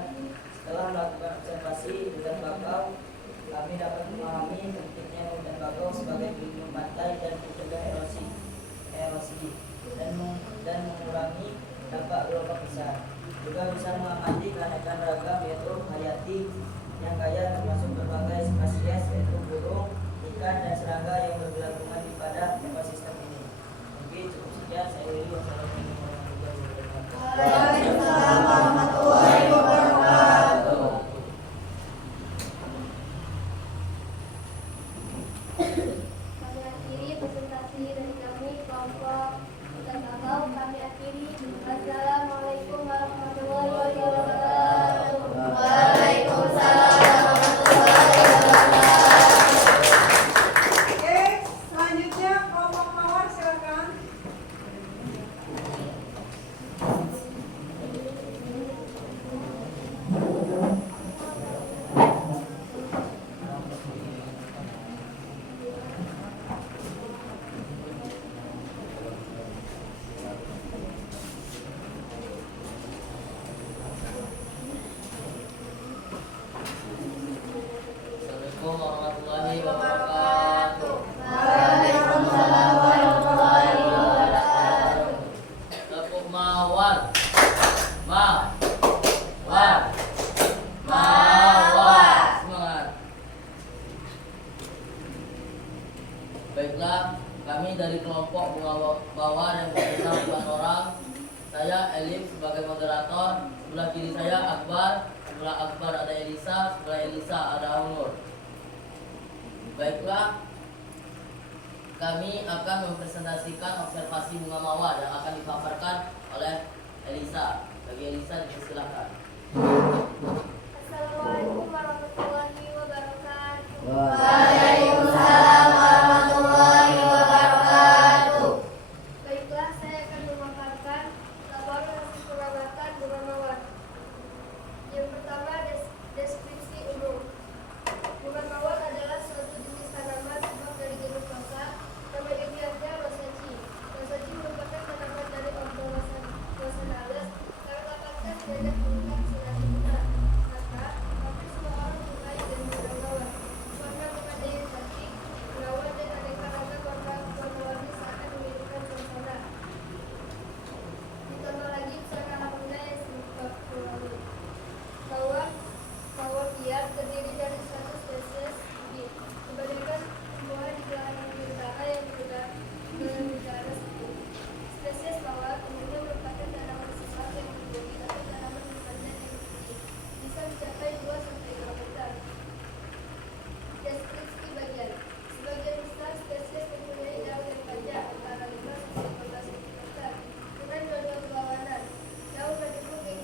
setelah melakukan observasi hutan bakau, kami dapat memahami pentingnya hutan bakau sebagai pelindung pantai dan mencegah erosi dan mengurangi dampak gelombang besar. Juga bisa mengamati keanekaragaman ragam yaitu hayati yang kaya termasuk berbagai spesies yaitu burung, ikan dan serangga yang bergelantungan pada ekosistem ini. Mungkin cukup sekian, saya akhiri. Wassalamualaikum warahmatullahi wabarakatuh. Waalaikumsalam warahmatullahi wabarakatuh. Kami akhiri presentasi dari kami kelompok hutan bakau. Kami akhiri. Wassalamualaikum warahmatullahi wabarakatuh. Waalaikumsalam warahmatullahi wabarakatuh. Oke, selanjutnya kelompok mawar silakan. Saya Elim sebagai moderator. Sebelah kiri saya Akbar, sebelah Akbar ada Elisa, sebelah Elisa ada Umur. Baiklah, kami akan mempresentasikan observasi bunga mawar yang akan dipaparkan oleh Elisa. Bagi Elisa dipersilakan. Assalamualaikum warahmatullahi wabarakatuh. Waalaikumsalam warahmatullahi wabarakatuh. Baiklah, saya akan memaparkan laporan hasil pengamatan bunga mawar. Yang pertama, deskripsi umum. Bunga mawar adalah suatu jenis tanaman sebab dari genus rosa. Nama ilmiahnya Rosaceae. Rosaceae merupakan tanaman dari ordo Rosenales karena dapatkan banyak bunga sinar bunga. Maka, hampir semua orang menyukai dan bunga mawar. Warna bunganya yang cantik, menawan dan aneka ragam warna-warni seakan mengirimkan suasana. Ditambah lagi pusaka alamnya yang sempurna. Mawar liar terdiri dari 100 spesies bibit. Kebanyakan tumbuhan di belahan bumi utara yang dengan negara sempit. Spesies mawar umumnya merupakan tanaman sesat yang menjadi atau tanaman independen yang tinggi, bisa mencapai 2-2 meter. Deskripsi bagian. Sebagian besar spesies mempunyai daun yang panjang antara 5-15 cm dengan dua-dua berlawanan. Daun mendukung yang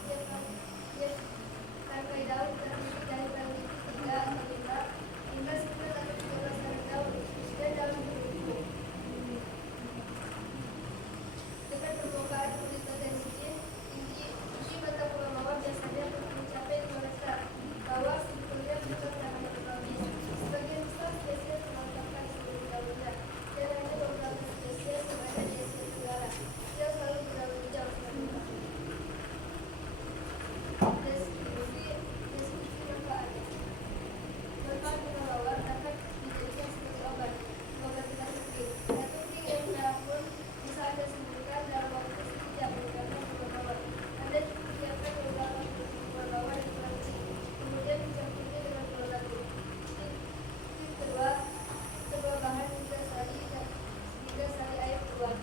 rangkai daun terdiri dari peneliti 3 atau 5 hingga 10 atau 13 rangkai daun dan daun berkumpul. Dengan permukaan kulit bagian licin, tinggi mata bunga mawar biasanya mencapai 5 meter. Mawar sebetulnya bukan tanaman tropis. Sebagian besar spesies menampakkan seluruh daunnya dan hanya beberapa spesies yang ada di Asia Tenggara yang selalu berdaun hijau selanjutnya. Deskripsi manfaatnya. Manfaat bunga mawar dapat dijadikan sebagai obat tidak penting. Yang penting yang merah pun bisa Anda sembuhkan dalam waktu sekejap menggunakan bunga mawar. Anda cukup siapkan beberapa biji bunga mawar yang telah bersih, kemudian dicampurnya dengan gula batu. Tip kedua, sebuah bahan 3 sari air keluar.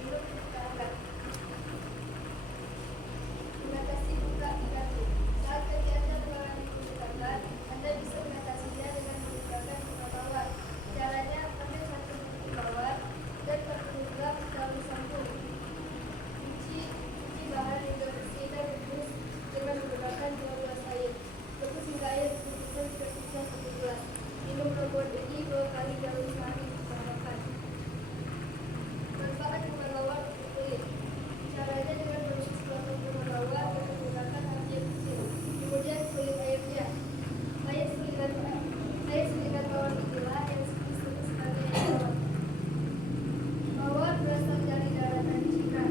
Minum ketika hangat. Mengatasi buka di kaki. Saat kaki Anda mengalami bengkakan, Anda bisa mengatasinya dengan menggunakan bunga mawar. Caranya, ambil 1 butir mawar dan 40 gram daun sampo. Cuci bahan hingga bersih dan rebus dengan menggunakan 2 gelas air. Rebus hingga air berkumpul tersisa 1 gelas. Minum ramuan ini 2 kali dalam sehari disarankan. Manfaat bunga mawar untuk kulit. Caranya dengan merebus kelompok bunga mawar dan menggunakan air kecil. Kemudian kulit airnya. Air selingan mawar inilah yang disebut sebagai air mawar. Mawar berasal dari daratan Cina,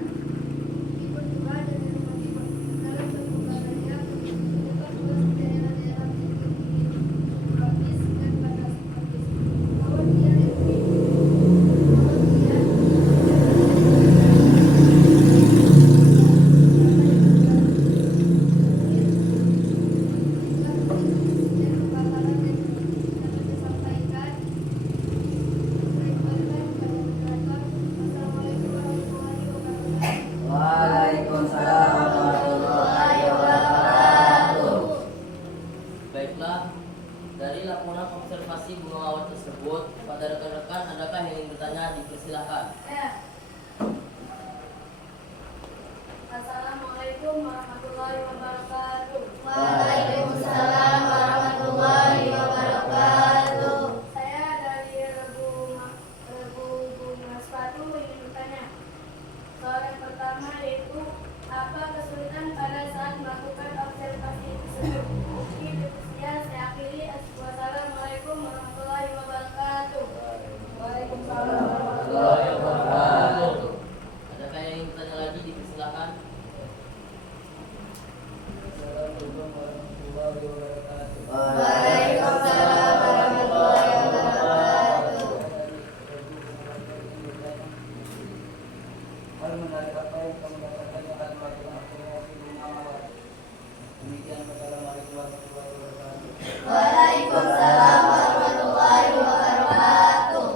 Timur Tengah dan Eropa Timur. Dalam perkembangannya, terdapat 2 daerah-daerah menjadi tropis dan batas tropis. Mawar liar yang Waalaikumsalam warahmatullahi wabarakatuh. Baiklah, dari laporan observasi bunga mawar tersebut, pada rekan-rekan adakah yang ingin bertanya? Dipersilahkan. Assalamualaikum warahmatullahi wabarakatuh. Waalaikumsalam warahmatullahi wabarakatuh. Saya dari Rebu Bunga Sepatu ingin bertanya. Soal yang pertama yaitu apa kesulitan pada saat melakukan observasi tersebut? Mungkin sekian saya akhiri. Wassalamualaikum warahmatullahi wabarakatuh. Waalaikumsalam. Warahmatullahi wabarakatuh. Adakah yang ingin bertanya lagi? Dipersilahkan. Assalamualaikum warahmatullahi wabarakatuh. Waalaikumsalam warahmatullahi wabarakatuh. Hal menarik apa yang kamu dapatkan saat melakukan observasi bunga mawar? Demikian, wassalamualaikum warahmatullahi wabarakatuh. Waalaikumsalam warahmatullahi wabarakatuh.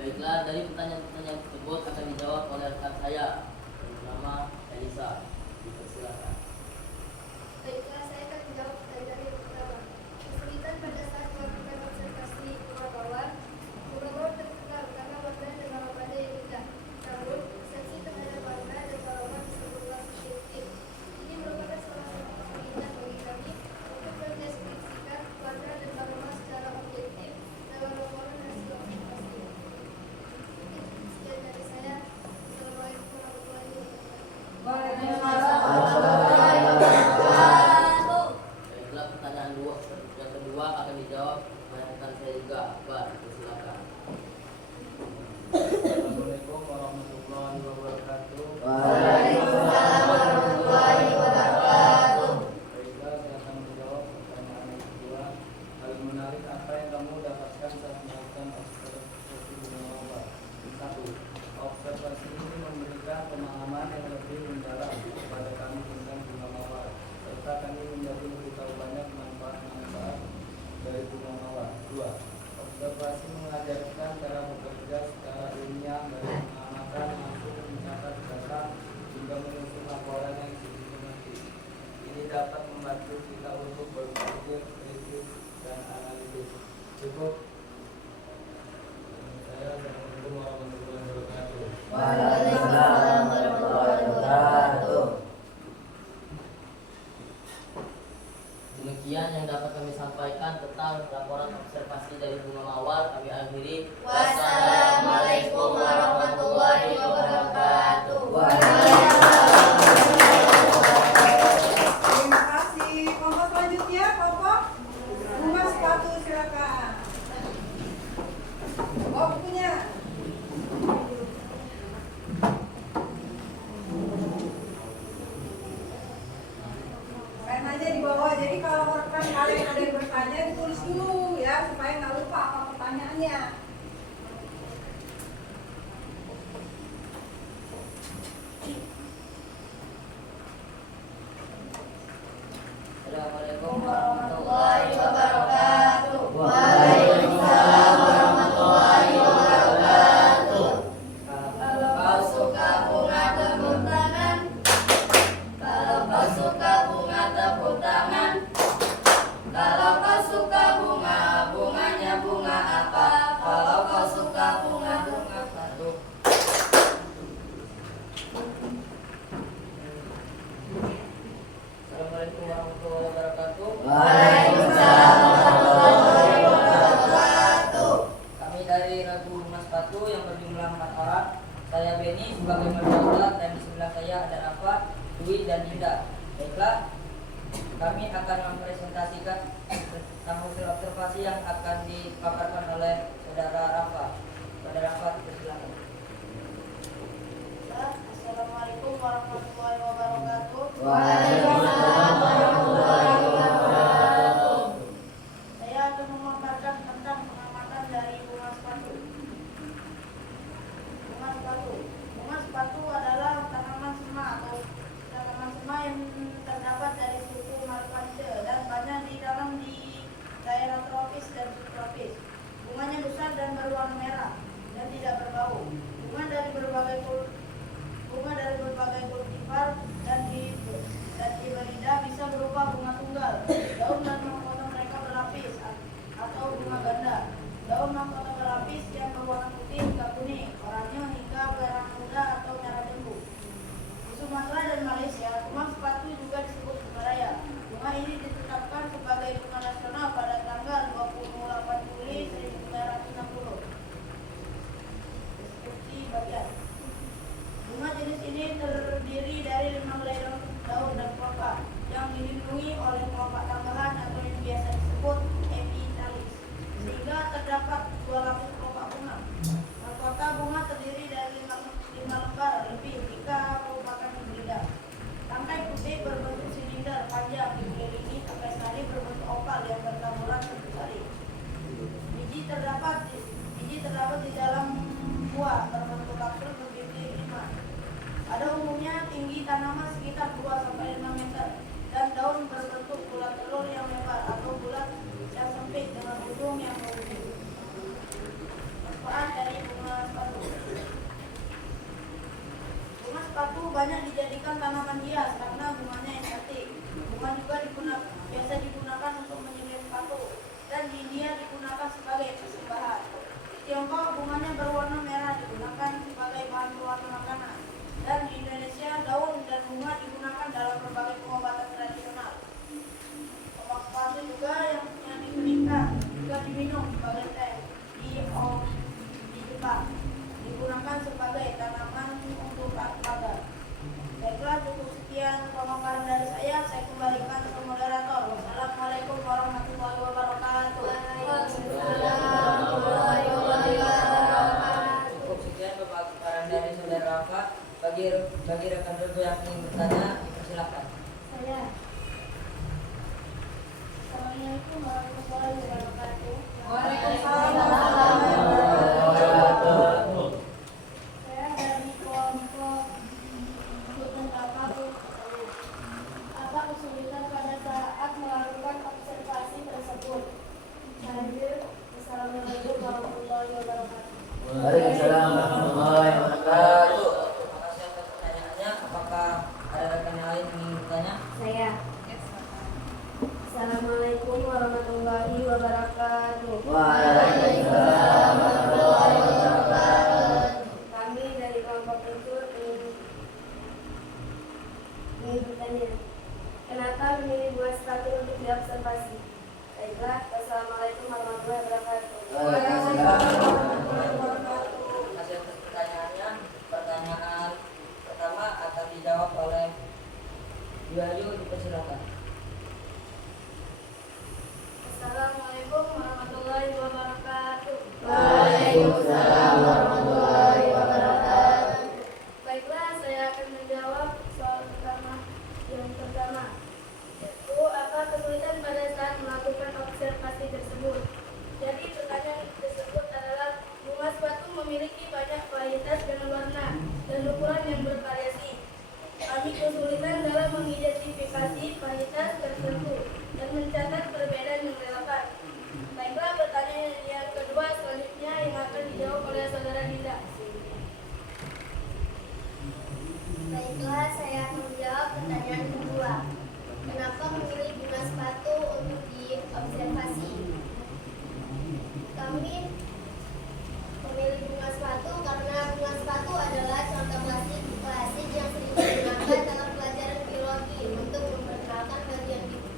Baiklah, dari pertanyaan-pertanyaan tersebut akan dijawab oleh rekan saya bernama Elisa, dipersilakan. Baiklah, saya akan menjawab dari yang pertama. Kesulitan pada saat melakukan observasi bunga mawar. Bunga mawar terkenal karena warna dan aromanya yang indah. Namun, persepsi terhadap warna dan aroma bisa berubah subjektif. Ini merupakan salah satu kesulitan bagi kami untuk mendeskripsikan warna dan aroma secara objektif dalam laporan hasil observasi. Sekian dari saya. Assalamualaikum warahmatullahi wabarakatuh. Baiklah, pertanyaan yang kedua akan dijawab oleh rekan saya juga. Pak, silakan. Assalamualaikum warahmatullahi wabarakatuh. Waalaikumsalam warahmatullahi wabarakatuh. Baiklah, saya akan menjawab pertanyaan yang kedua. Hal menarik apa yang kamu dapatkan saat melakukan observasi bunga mawar? 1. Observasi ini memberikan pemahaman yang lebih mendalam kepada kami tentang bunga mawar, serta kami menjadi lebih tahu banyak manfaat-manfaat dari bunga mawar. 2. Observasi mengajarkan cara bekerja secara ilmiah dari mengamatan langsung mencatat data hingga menyusun laporan yang sistematis. Ini dapat membantu kita untuk berpikir kritis dan analitis. Cukup. Saya Assalamualaikum warahmatullahi wabarakatuh. Waalaikumsalam warahmatullahi wabarakatuh. Demikian yang dapat kami sampaikan tentang laporan observasi dari bunga mawar. Kami akhiri. Wassalamualaikum warahmatullahi wabarakatuh. Terima kasih. Kelompok selanjutnya, kelompok bunga sepatu, silakan. Bawa bukunya. Penanya di bawah. Jadi kalau rekan kalian ada yang bertanya, ditulis dulu ya supaya nggak lupa apa pertanyaannya. Assalamualaikum warahmatullahi wabarakatuh. Waalaikumsalam warahmatullahi wabarakatuh. Kalau kau suka bunga tepuk tangan. Kalau kau suka bunga tepuk tangan. Kalau kau suka bunga, bunganya bunga apa? Kalau kau suka bunga satu. Assalamualaikum warahmatullahi wabarakatuh. Waalaikumsalam warahmatullahi wabarakatuh. Kami dari Ragu Bunga Sepatu yang berjumlah 4 orang. Saya Beni sebagai moderator dan di sebelah saya ada Rafa, Dwi dan Dinda. Baiklah, kami akan mempresentasikan hasil observasi yang akan dipaparkan oleh saudara Rafa. Saudara Rafa, silakan. Assalamualaikum warahmatullahi wabarakatuh. Waalaikumsalam warahmatullahi wabarakatuh. Saya akan memaparkan tentang pengamatan dari bunga sepatu. Bunga sepatu. Bunga sepatu adalah tanaman sema atau tanaman sema yang terdapat dari suku Malvaceae dan banyak di daerah tropis dan subtropis. Bunganya besar dan berwarna merah dan tidak berbau. Bunga dari berbagai kultivar dan hibrida bisa berupa bunga tunggal, daun dan mahkota mereka berlapis atau bunga ganda. Daun mahkota berlapis yang berwarna putih hingga kuning, oranye hingga merah muda atau merah jambu. Di Sumatera dan Malaysia, bunga sepatu juga disebut bunga raya. Bunga ini ditetapkan sebagai bunga nasional pada tanggal 28 Juli 1960. Deskripsi bagian. Bunga jenis ini terdiri dari 5 helai daun dan kelopak yang dilindungi oleh kelopak tambahan atau yang biasa disebut epitalis, sehingga terdapat 2 lapis kelopak bunga. Mahkota bunga terdiri dari 5 lembar lebih jika merupakan hibrida. Tangkai putih berbentuk silinder panjang dikelilingi tangkai sari berbentuk oval yang bertaburan satu sari. Biji terdapat di dalam buah berbentuk kapsul berbibir 5. Pada umumnya tinggi tanaman sekitar 2-5 meter dan daun berbentuk bulat telur yang lebar atau bulat yang sempit dengan ujung yang mengujung. Manfaat dari bunga sepatu. Bunga sepatu banyak dijadikan tanaman hias karena bunganya estetik. Bunga juga biasa digunakan untuk menyemai sepatu dan di India digunakan sebagai persembahan. Di Tiongkok bunganya berwarna merah digunakan sebagai bahan pewarna makanan. Dan di Indonesia daun dan bunga digunakan dalam berbagai pengobatan tradisional. Obat sepatu juga yang dikeringkan juga diminum sebagai teh. Di Jepang digunakan sebagai tanaman untuk pagar. Baiklah, cukup sekian pemaparan dari saya kembalikan ke moderator. Wassalamualaikum warahmatullahi wabarakatuh. Waalaikumsalam warahmatullahi wabarakatuh. Cukup sekian pemaparan dari saudara Rafa. Bagi rekan rekan yang ingin bertanya, silakan. Saya. Assalamualaikum warahmatullahi wabarakatuh. Saya dari kelompok Sultan Bapak. Apa kesulitan pada saat melakukan observasi tersebut? Assalamualaikum warahmatullahi wabarakatuh. Waalaikumsalam warahmatullahi wabarakatuh. Terima kasih atas pertanyaannya. Apakah ada rekan yang lain yang ingin bertanya? Saya. Assalamualaikum warahmatullahi wabarakatuh. Waalaikumsalam warahmatullahi wabarakatuh. Kami dari kelompok itu ingin bertanya, kenapa memilih buah sepatu untuk diobservasi? Baiklah, wassalamualaikum warahmatullahi wabarakatuh. Waalaikumsalam. Terima kasih atas pertanyaannya. Pertanyaan pertama akan dijawab oleh Yuayu, dipersilakan. Assalamualaikum warahmatullahi wabarakatuh. Waalaikumsalam warahmatullahi wabarakatuh. Baiklah, saya akan menjawab soal yang pertama, yaitu apa kesulitan pada saat melakukan observasi tersebut. Jadi pertanyaan tersebut adalah bunga sepatu memiliki banyak kualitas dengan warna dan ukuran yang bervariasi. Kami kesulitan dalam mengidentifikasi kualitas tertentu dan mencatat perbedaan yang relevan. Baiklah, pertanyaan yang kedua selanjutnya yang akan dijawab oleh saudara Dinda. Baiklah, saya akan menjawab pertanyaan kedua. Kenapa memilih bunga sepatu untuk diobservasi? Kami memilih bunga sepatu karena bunga sepatu adalah contoh klasik yang sering digunakan dalam pelajaran biologi untuk memperkenalkan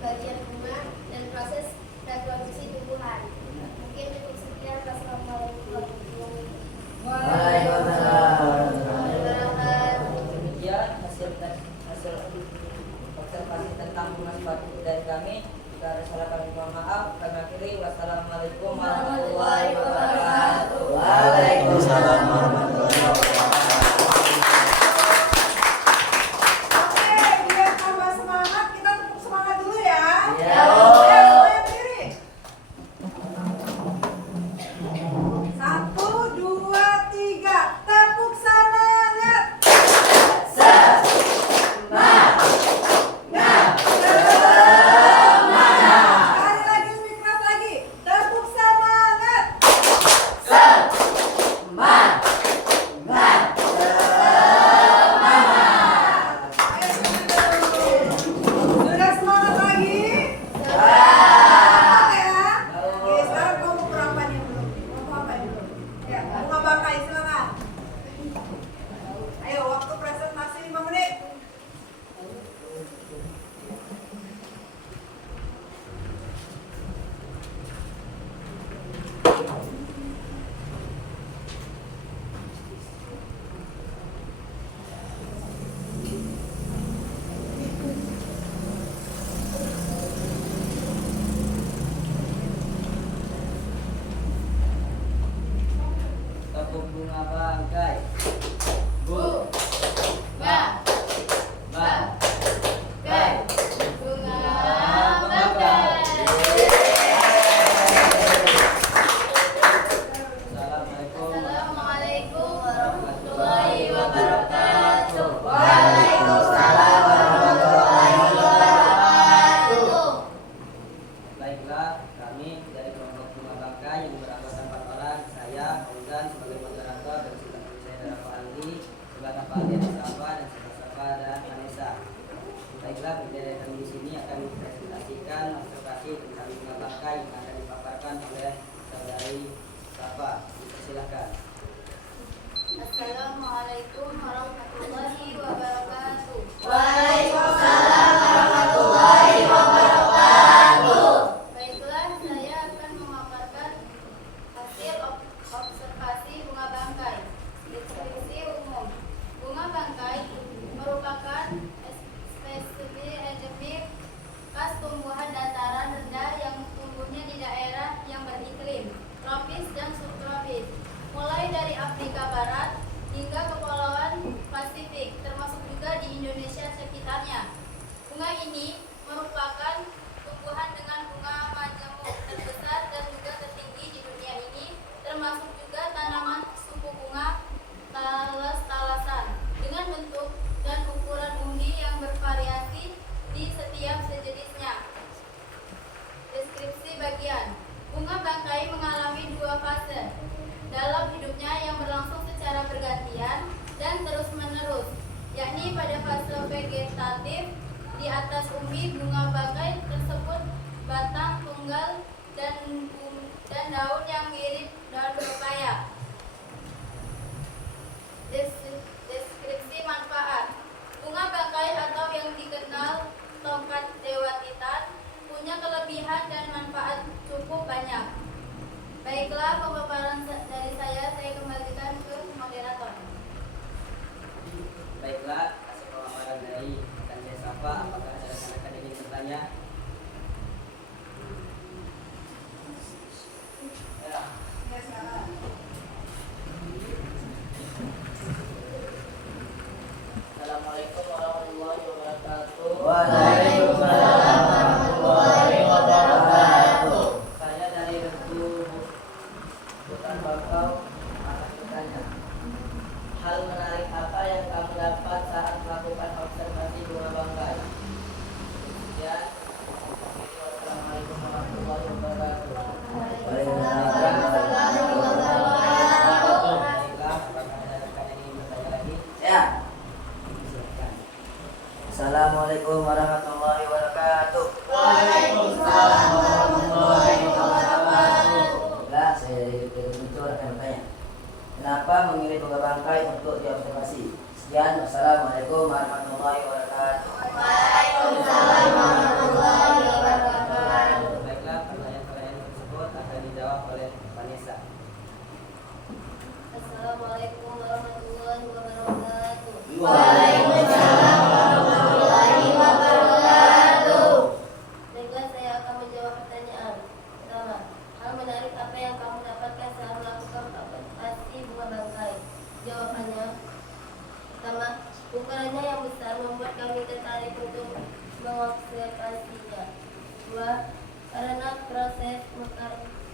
bagian bunga dan proses reproduksi tumbuhan. Mungkin cukup sekian. Wassalamualaikum warahmatullahi Waalaikumsalam. wabarakatuh. Demikian hasil observasi tentang bunga sepatu dari kami. Jika ada salah kami mohon maaf. Kami akhiri. Wassalamualaikum warahmatullahi wabarakatuh. Waalaikumsalam warahmatullahi wabarakatuh. Oke, biar tambah semangat, kita tepuk semangat dulu ya. Ya. Semuanya berdiri. 1, 2, 3, tepuk semangat. Sekali lagi, lebih keras lagi. Tepuk semangat. Baiklah, berdiri kami di sini akan mempresentasikan observasi tentang bunga bangkai yang akan dipaparkan oleh saudari Safa. Silakan. Assalamualaikum warahmatullahi wabarakatuh. Waalaikumsalam warahmatullahi wabarakatuh. Baiklah, saya akan memaparkan hasil observasi bunga bangkai. Deskripsi umum. Bunga bangkai merupakan spesies endemik khas tumbuhan dataran rendah yang tumbuhnya di daerah yang beriklim tropis dan subtropis, mulai dari Afrika Barat hingga Kepulauan Pasifik, termasuk juga di Indonesia sekitarnya. Bunga ini merupakan tumbuhan dengan bunga majemuk terbesar dan juga tertinggi di dunia ini, termasuk juga tanaman suku bunga talas-talasan dengan bentuk dan ukuran undi yang bervariasi di setiap sejenisnya. Deskripsi bagian. Bunga bangkai mengalami dua fase dalam hidupnya yang berlangsung secara bergantian dan terus-menerus, yakni pada fase vegetatif di atas umbi bunga bangkai tersebut batang tunggal dan daun yang mirip daun pepaya. Deskripsi manfaat. Bunga bangkai atau yang dikenal tongkat dewa Titan punya kelebihan dan manfaat cukup banyak. Baiklah, pemaparan dari saya kembalikan ke moderator. Baiklah, hasil pemaparan dari rekan saya Safa. Apakah ada rekan-rekan yang ingin bertanya? Ya. Assalamualaikum warahmatullahi wabarakatuh. Waalaikumsalam warahmatullahi wabarakatuh. Saya dari Regu Hutan Bakau akan bertanya, hal menarik apa yang kamu dapat saat melakukan observasi bunga bangkai? Ya, Assalamualaikum warahmatullahi wabarakatuh. Baiklah, apakah ada rekan yang ingin bertanya lagi? Ya. Silakan. Assalamualaikum warahmatullahi wabarakatuh. Waalaikumsalam warahmatullahi wabarakatuh. Nah, saya dari Pintu akan bertanya, kenapa memilih bunga bangkai untuk diobservasi? Sekian, wassalamualaikum warahmatullahi wabarakatuh. Waalaikumsalam warahmatullahi wabarakatuh. Baiklah, pertanyaan-pertanyaan tersebut akan dijawab oleh Vanessa. Assalamualaikum warahmatullahi wabarakatuh. Waalaikumsalam warahmatullahi wabarakatuh. Baiklah, saya akan menjawab pertanyaan. Pertama, hal menarik apa yang kamu dapatkan saat melakukan observasi bunga bangkai? Jawabannya, pertama, ukurannya yang besar membuat kami tertarik untuk mengobservasinya. Dua, karena proses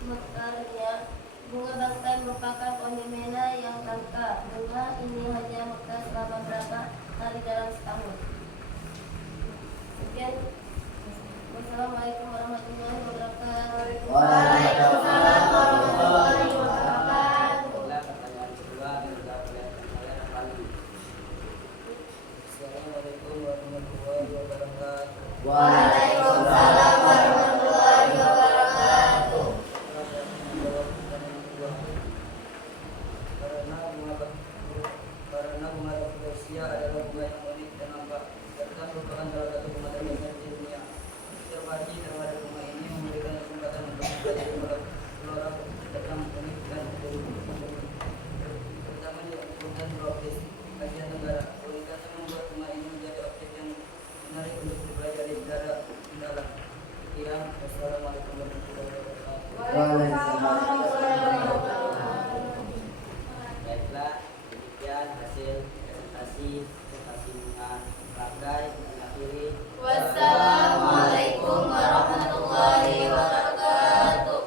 mekarnya, bunga bangkai merupakan fenomena yang langka. Bunga ini hanya mekar selama berapa hari dalam setahun. Sekian. Wassalamualaikum warahmatullahi wabarakatuh. Waalaikumsalam warahmatullahi wabarakatuh. Baiklah, pertanyaan kedua akan dijawab oleh Rafali. Assalamualaikum warahmatullahi wabarakatuh. Waalaikumsalam warahmatullahi wabarakatuh. Karena bunga rafflesia adalah bunga yang unik dan langka, serta merupakan salah satu bunga terbesar di dunia. Observasi terhadap bunga ini memberikan kesempatan untuk mempelajari flora yang unik dan terutama di hutan tropis Asia Tenggara. Kualitasnya membuat bunga ini menjadi objek yang menarik untuk dipelajari secara mendalam. Sekian, wassalamualaikum warahmatullahi wabarakatuh. Waalaikumsalam warahmatullahi wabarakatuh. Baiklah, demikian hasil presentasi observasi bunga bangkai. Kita akhiri. Wassalamualaikum warahmatullahi wabarakatuh.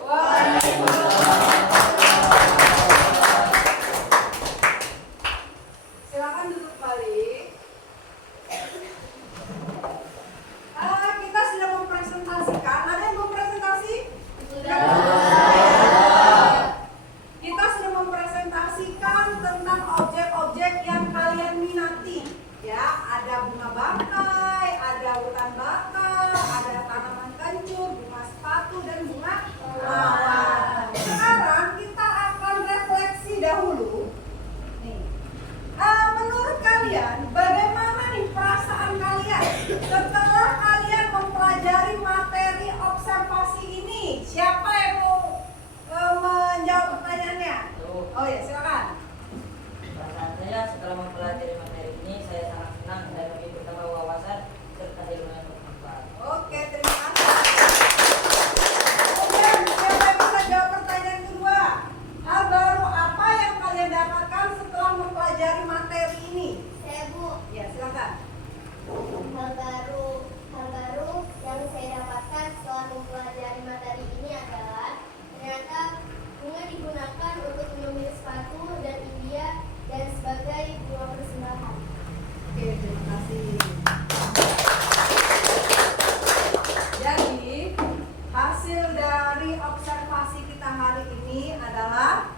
Silakan duduk balik. Kita sudah mempresentasikan. Ada yang mau presentasi? Sudah. Kita sudah mempresentasikan tentang objek-objek yang kalian minati. Ya, ada bunga bangkai, ada hutan Oh ya, silakan. Perasaan saya setelah mempelajari materi ini, saya sangat senang dan lebih bertambah wawasan serta ilmu yang bermanfaat. Oke, terima kasih. Kemudian siapa yang bisa jawab pertanyaan kedua? Hal baru apa yang kalian dapatkan setelah mempelajari materi ini? Saya Bu, Ya, silakan. hal baru yang saya dapatkan setelah mempelajari materi ini adalah ternyata bunga digunakan untuk memilih sepatu dan India dan sebagai bunga persembahan. Oke, terima kasih. Jadi, hasil dari observasi kita hari ini adalah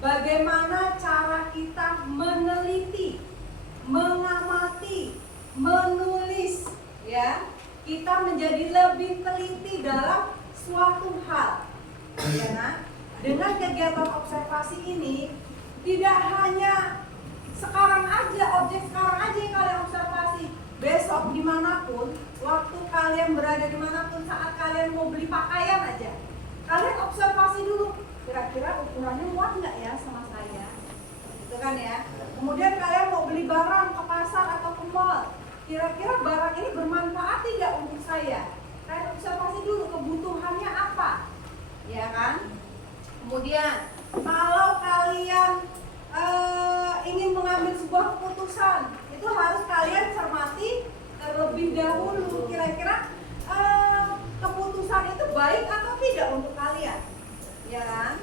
bagaimana cara kita meneliti, mengamati, menulis, ya. Kita menjadi lebih teliti dalam suatu hal. Ya, nah, dengan kegiatan observasi ini tidak hanya sekarang aja, objek sekarang aja yang kalian observasi. Besok dimanapun, waktu kalian berada dimanapun, saat kalian mau beli pakaian aja, kalian observasi dulu. Kira-kira ukurannya muat nggak ya sama saya? Gitu kan ya. Kemudian kalian mau beli barang ke pasar atau ke mall, kira-kira barang ini bermanfaat tidak untuk saya? Kalian observasi dulu kebutuhannya apa, ya kan? Kemudian kalau kalian ingin mengambil sebuah keputusan, itu harus kalian cermati terlebih dahulu. Kira-kira keputusan itu baik atau tidak untuk kalian, ya kan?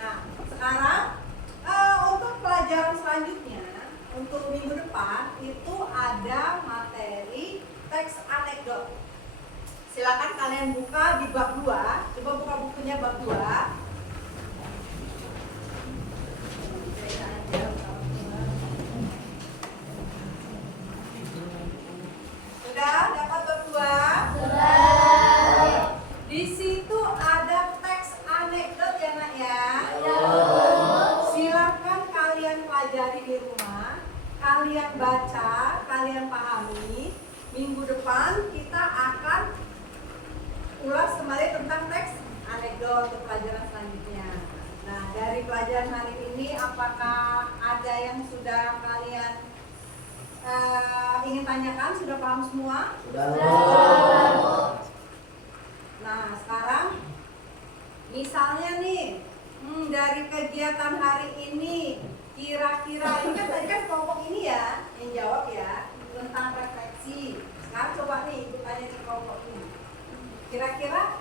Nah, sekarang untuk pelajaran selanjutnya, untuk minggu depan itu ada materi teks anekdot. Silakan kalian buka di bab 2. Coba buka bukunya bab 2. Sudah dapat bab 2? Sudah. Di situ ada teks anekdot ya nak ya. Silakan kalian pelajari di rumah, kalian baca, kalian pahami. Minggu depan kita akan ulas kembali tentang teks anekdot untuk pelajaran selanjutnya. Nah, dari pelajaran hari ini apakah ada yang sudah kalian ingin tanyakan? Sudah paham semua? Nah, sekarang misalnya nih, dari kegiatan hari ini, kira-kira ini kan tadi kan kelompok ini ya yang jawab ya tentang refleksi. Sekarang coba nih ibu tanya di kelompok ini. Kira-kira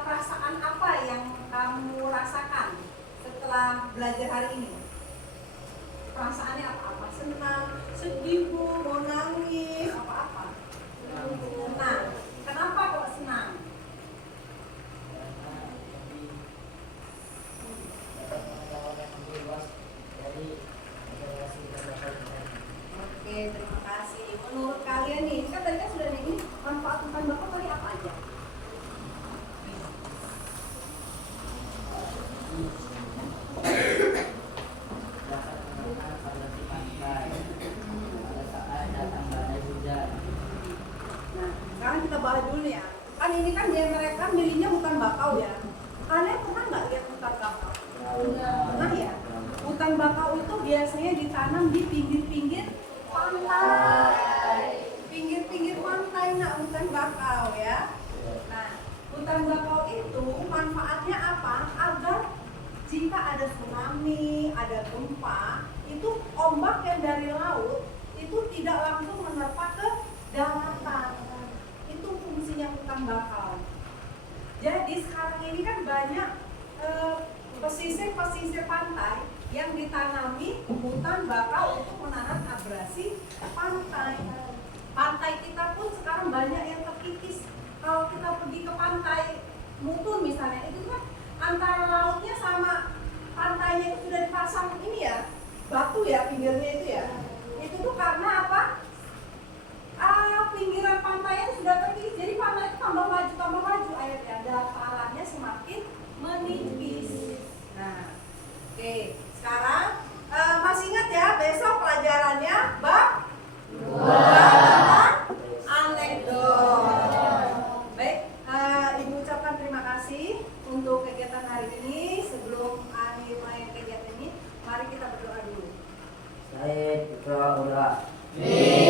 perasaan apa yang kamu rasakan setelah belajar hari ini? Perasaannya apa-apa? Senang, sedih bu, mau nangis, apa-apa? Senang. Kenapa kok senang? Oke, terima kasih. Menurut kalian nih, kan tadi kan sudah nih, ini manfaat tentang bapak tadi apa aja? Nah, sekarang kita bahas dulu ya. Kan ini kan dia mereka milihnya hutan bakau ya. Kalian pernah nggak lihat hutan bakau? Pernah ya? Hutan bakau itu biasanya ditanam di pinggir-pinggir pantai. Pinggir-pinggir pantai, nah hutan bakau ya. Nah, hutan bakau itu manfaatnya apa? Agar jika ada tsunami, ada gempa, itu ombak yang dari laut itu tidak langsung menerpa ke daratan. Itu fungsinya hutan bakau. Jadi sekarang ini kan banyak pesisir-pesisir pantai yang ditanami hutan bakau untuk menahan abrasi pantai. Pantai kita pun sekarang banyak yang terkikis. Kalau kita pergi ke pantai Mutun misalnya, itu kan antara lautnya sama pantainya itu sudah dipasang ini ya, batu ya pinggirnya itu ya. Itu tuh karena apa? Pinggiran pantainya itu sudah terkikis, jadi pantai itu tambah maju airnya, datarannya semakin menipis. Nah, oke. Sekarang masih ingat ya besok pelajarannya bab 2 tentang anekdot. Baik, Ibu ucapkan terima kasih untuk kegiatan hari ini. Sebelum akhir main kegiatan Mi.